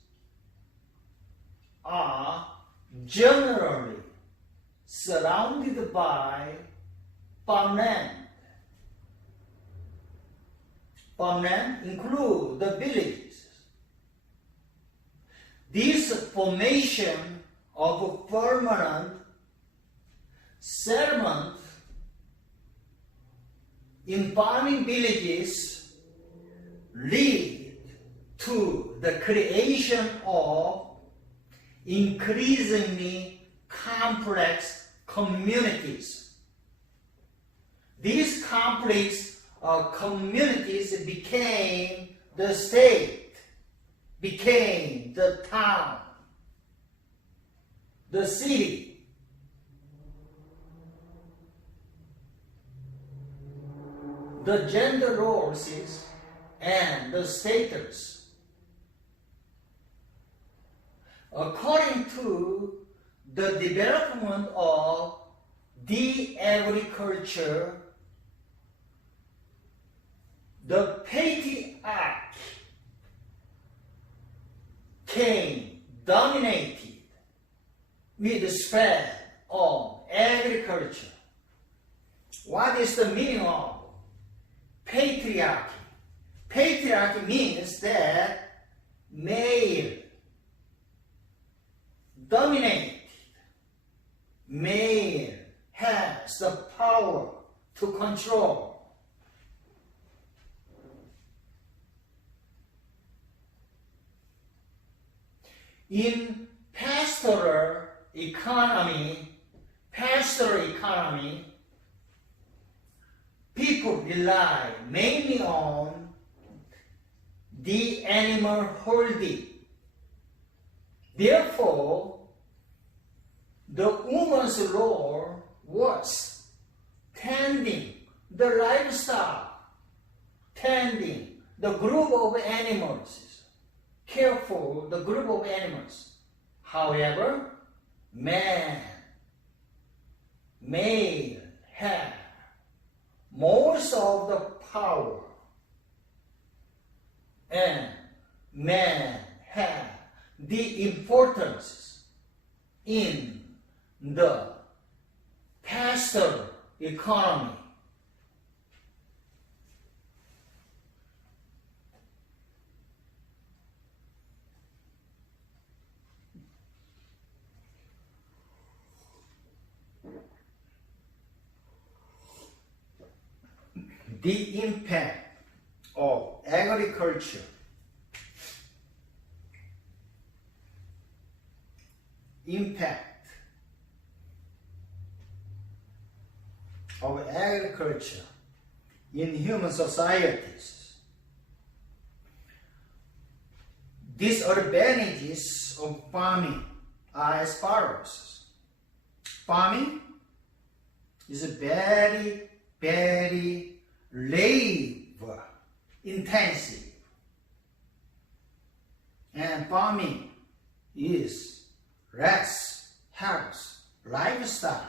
are generally surrounded by farmland. Farmland include the villages. This formation of a permanent settlement in farming villages lead to the creation of increasingly complex communities. These complex communities became the state, became the town, the city. The gender roles and the status. According to the development of the agriculture, the patriarch came dominated with the spread of agriculture. What is the meaning of patriarchy? Patriarchy means that male dominated, male has the power to control. In pastoral economy, people rely mainly on the animal holding. Therefore, the woman's role was tending the livestock, tending the group of animals, care for the group of animals. However, male have most of the power and man have the importance in the pastoral economy. The impact of agriculture in human societies. Disadvantages of farming are as follows. Farming is very, very labor intensive, and farming is less health lifestyle.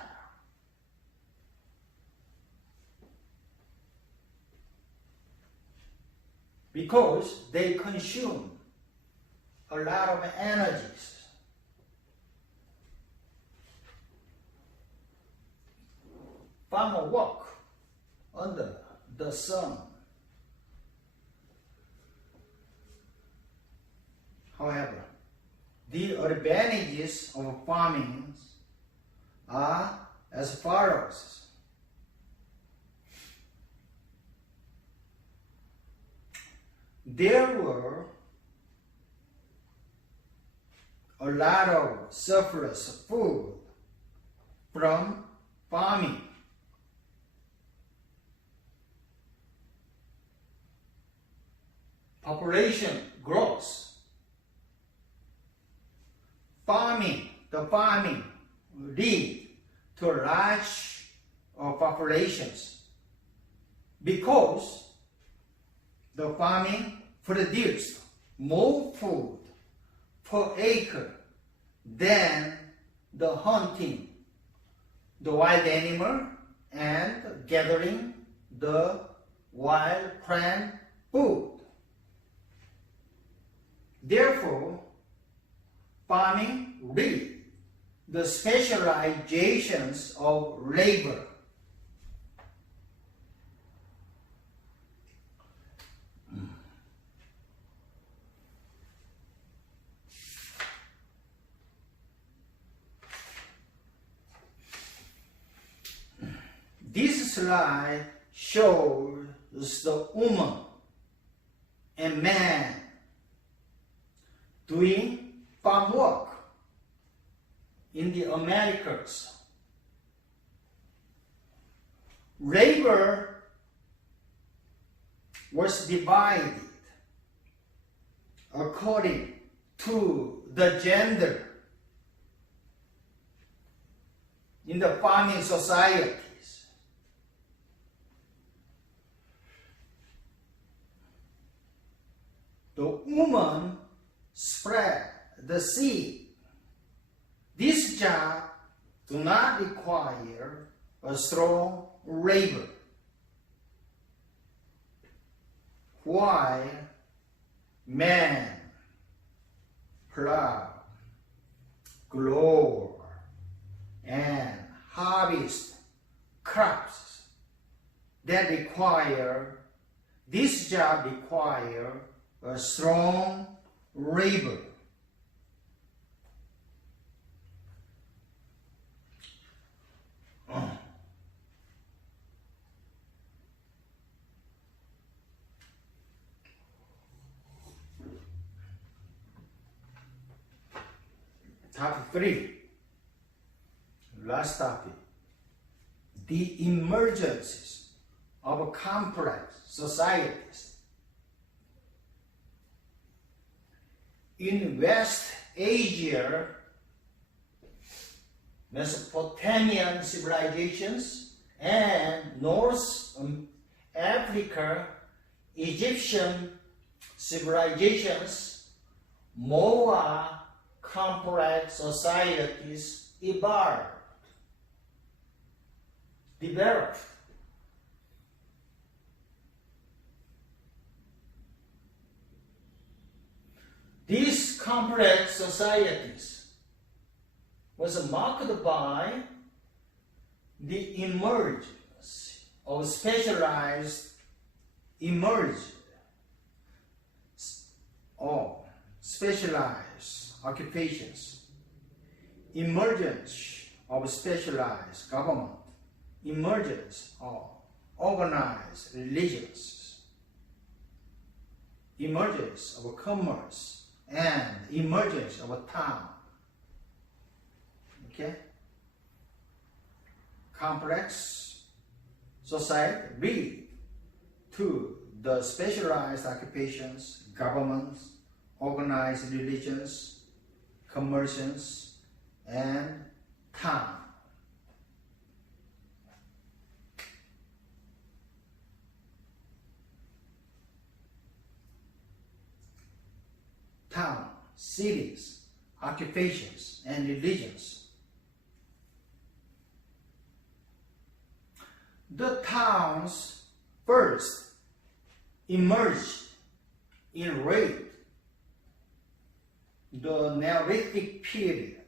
Because they consume a lot of energies. Farmer work under the sun. However, the advantages of farming are as follows. There were a lot of surplus food from farming. Population growth. The farming lead to large populations because the farming produced more food per acre than the hunting the wild animal and gathering the wild plant food. Therefore, farming read the specializations of labor. This slide shows the woman and man doing farm work in the Americas. Labor was divided according to the gender in the farming societies. The woman spread the seed. This job do not require a strong labor, while man plow, grow, and harvest crops that this job require a strong labor. Topic 3, last topic, the emergences of complex societies. In West Asia, Mesopotamian civilizations, and North Africa, Egyptian civilizations, more complex societies developed. These complex societies was marked by the emergence of specialized occupations, emergence of specialized government, emergence of organized religions, emergence of commerce, and emergence of a town. Okay? Complex society lead to the specialized occupations, governments, organized religions, commerciants, and town. Town, cities, occupations, and religions. The towns first emerged in the Neolithic period.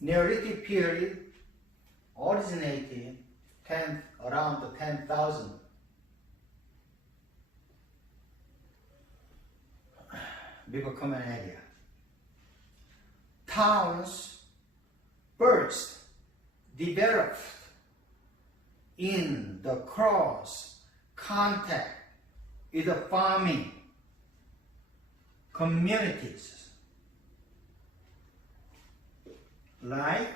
Neolithic period originated around 10,000 before common area. Towns first developed in the cross contact with the farming communities, like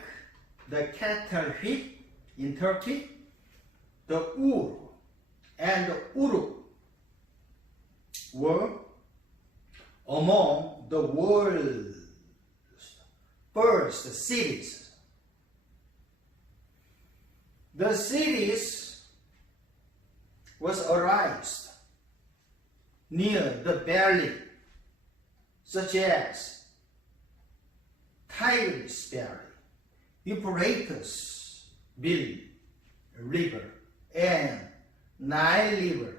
the cattle pit in Turkey, the Ur and the Uruk were among the world's first cities. The cities was arised near the valley, such as Tigris Valley, Euphrates River, and Nile River.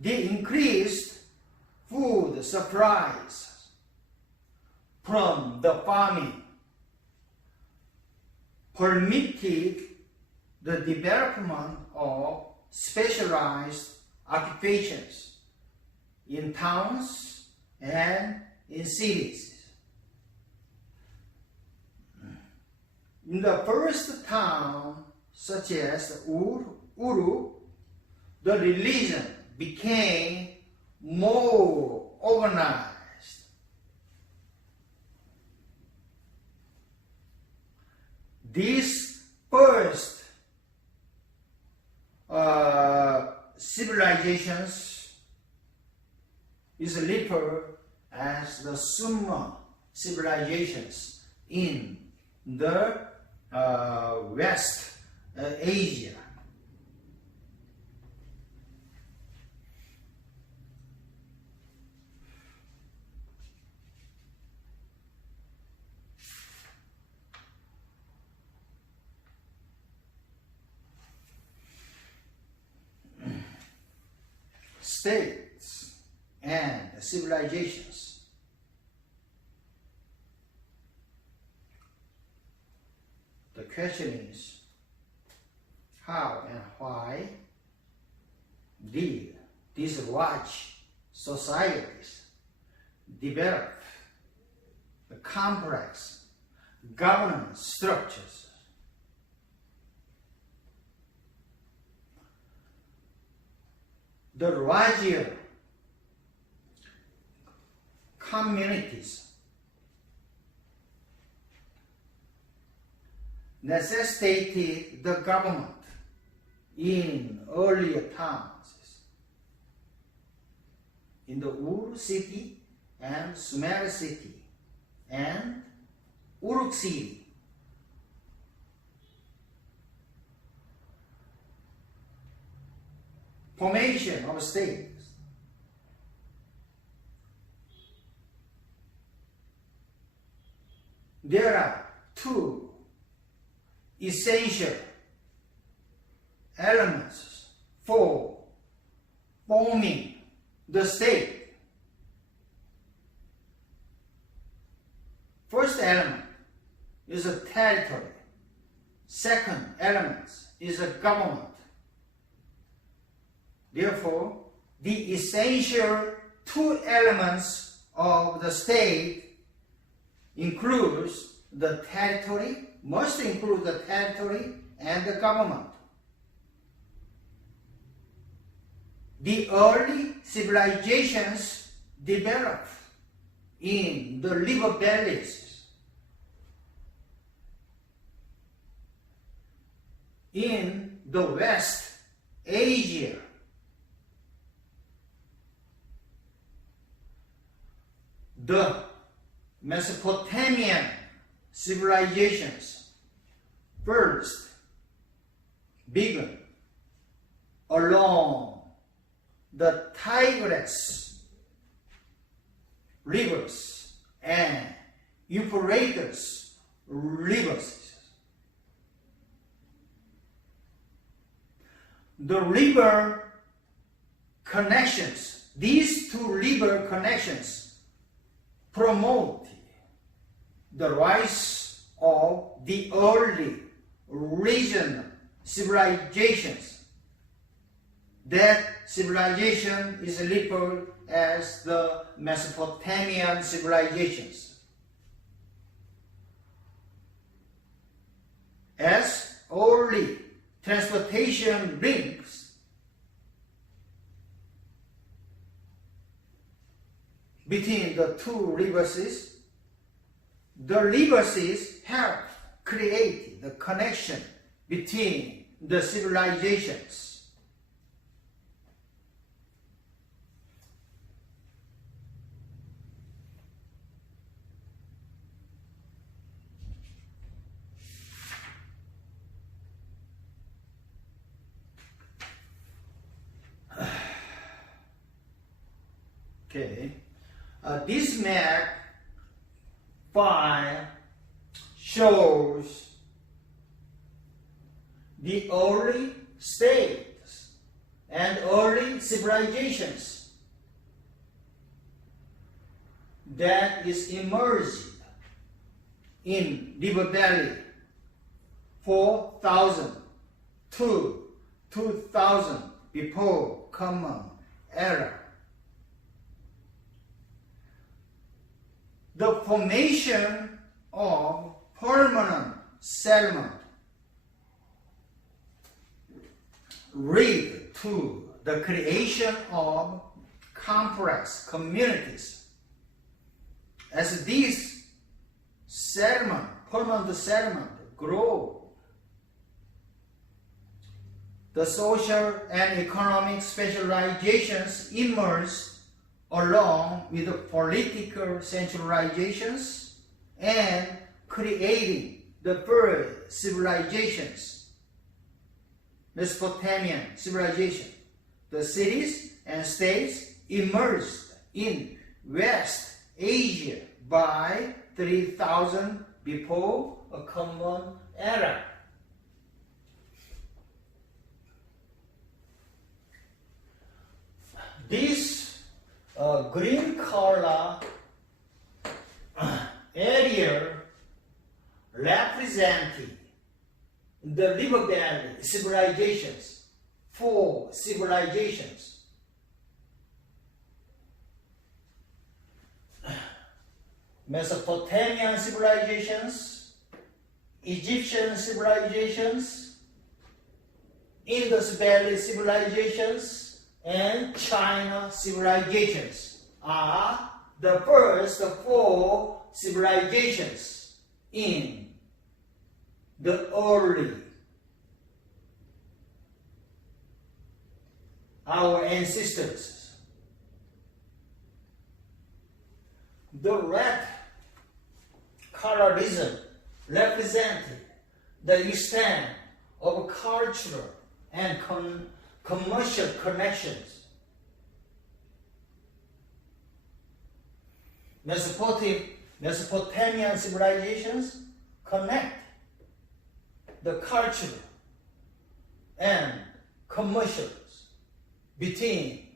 The increased food supplies from the farming permitted the development of specialized occupations in towns and in cities. In the first town, such as Uru, the religion became more organized. These first civilizations is referred as the Sumer civilizations in the West Asia. States and civilizations. The question is, how and why did these large societies develop the complex governance structures? The larger communities necessitated the government in earlier towns, in the Ur city and Sumer city and Uruk city. Formation of states. There are two essential elements for forming the state. First element is a territory. Second element is a government. Therefore, the essential two elements of the state includes the territory, must include the territory and the government. The early civilizations developed in the river valleys, in the West Asia, the Mesopotamian civilizations first began along the Tigris rivers and Euphrates rivers. The river connections, these two river connections promote the rise of the early regional civilizations. That civilization is referred as the Mesopotamian civilizations. As early transportation links between the two rivers, the rivers help create the connection between the civilizations. Okay, this map 5 shows the early states and early civilizations that is emerged in River Valley 4,000 to 2,000 before Common Era. The formation of permanent settlement led to the creation of complex communities. As these permanent settlement grow, the social and economic specializations emerged along with the political centralizations and creating the first civilizations, Mesopotamian civilization. The cities and states emerged in West Asia by 3,000 before a Common Era. This green color area representing the River Valley civilizations, 4 civilizations. Mesopotamian civilizations, Egyptian civilizations, Indus Valley civilizations, and China civilizations are the first 4 civilizations in the early, our ancestors. The red colorism represented the extent of cultural and commercial connections. Mesopotamian civilizations connect the cultural and commercials between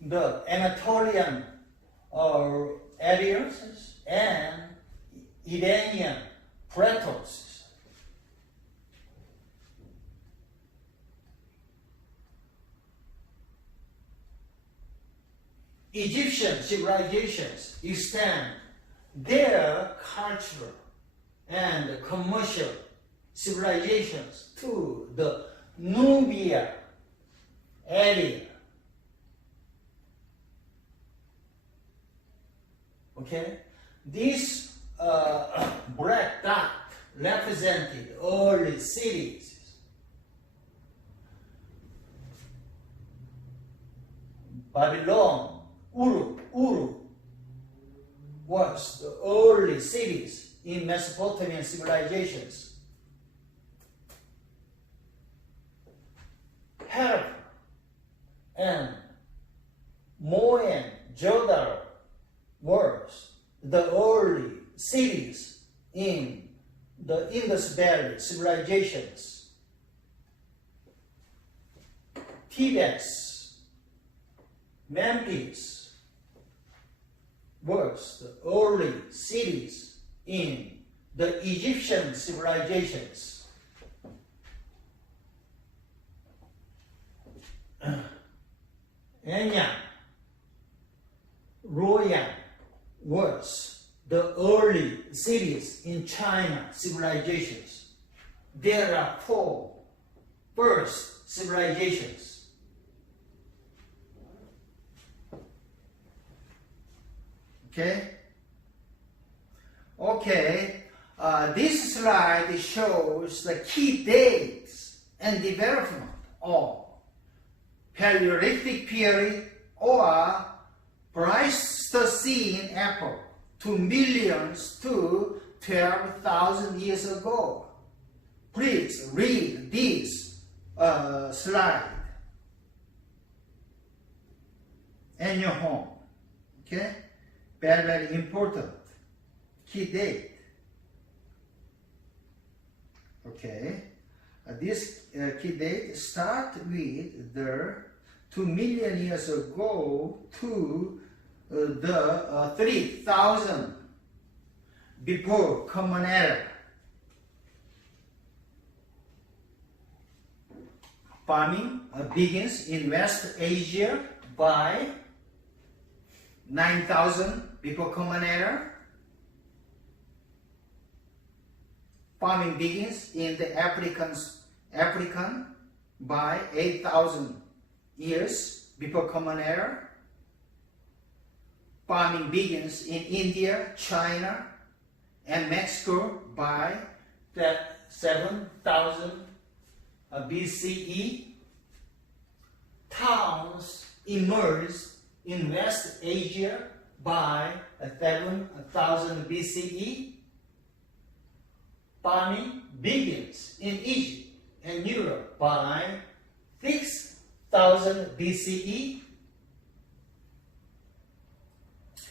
the Anatolian areas and Iranian plateaus. Egyptian civilizations extend their cultural and commercial civilizations to the Nubia area. Okay, this black dot represented early cities. Babylon, Uru was the early cities in Mesopotamian civilizations. Harappa and Mohenjo-daro was the early cities in the Indus Valley civilizations. Thebes, Memphis was the early cities in the Egyptian civilizations. Anyang, Luoyang was the early cities in China civilizations. There are 4 first civilizations. Okay. This slide shows the key dates and development of Paleolithic period or Pleistocene epoch to millions to 12,000 years ago. Please read this slide in your home. Okay? Very, very important. Key date. Okay. This key date start with the 2 million years ago to the 3,000 before Common Era. Farming begins in West Asia by 9,000 before Common Era. Farming begins in the African by 8,000 years before Common Era. Farming begins in India, China, and Mexico by 7,000 BCE. Towns emerged in West Asia by 7,000 BCE. Farming begins in Egypt and Europe by 6,000 BCE.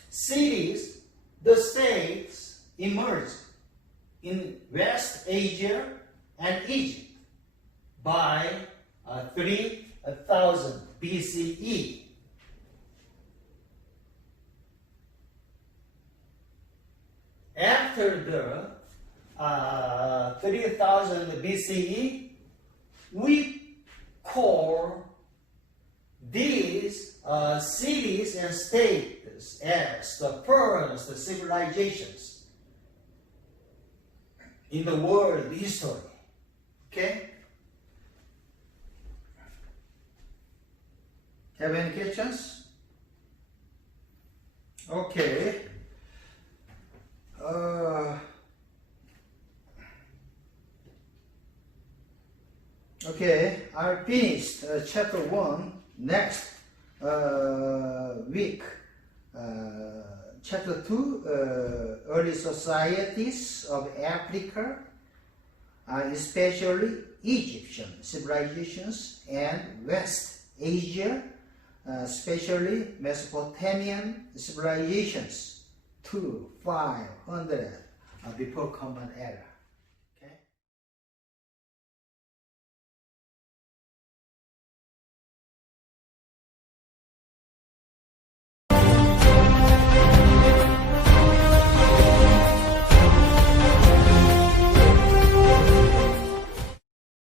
Cities, the states emerged in West Asia and Egypt by 3,000 BCE. After the 3,000 BCE, we call these cities and states as the first civilizations in the world history. Okay? Have any questions? Okay. Okay, I finished chapter 1 next week. Chapter 2, early societies of Africa, especially Egyptian civilizations, and West Asia, especially Mesopotamian civilizations, to 500 before Common Era.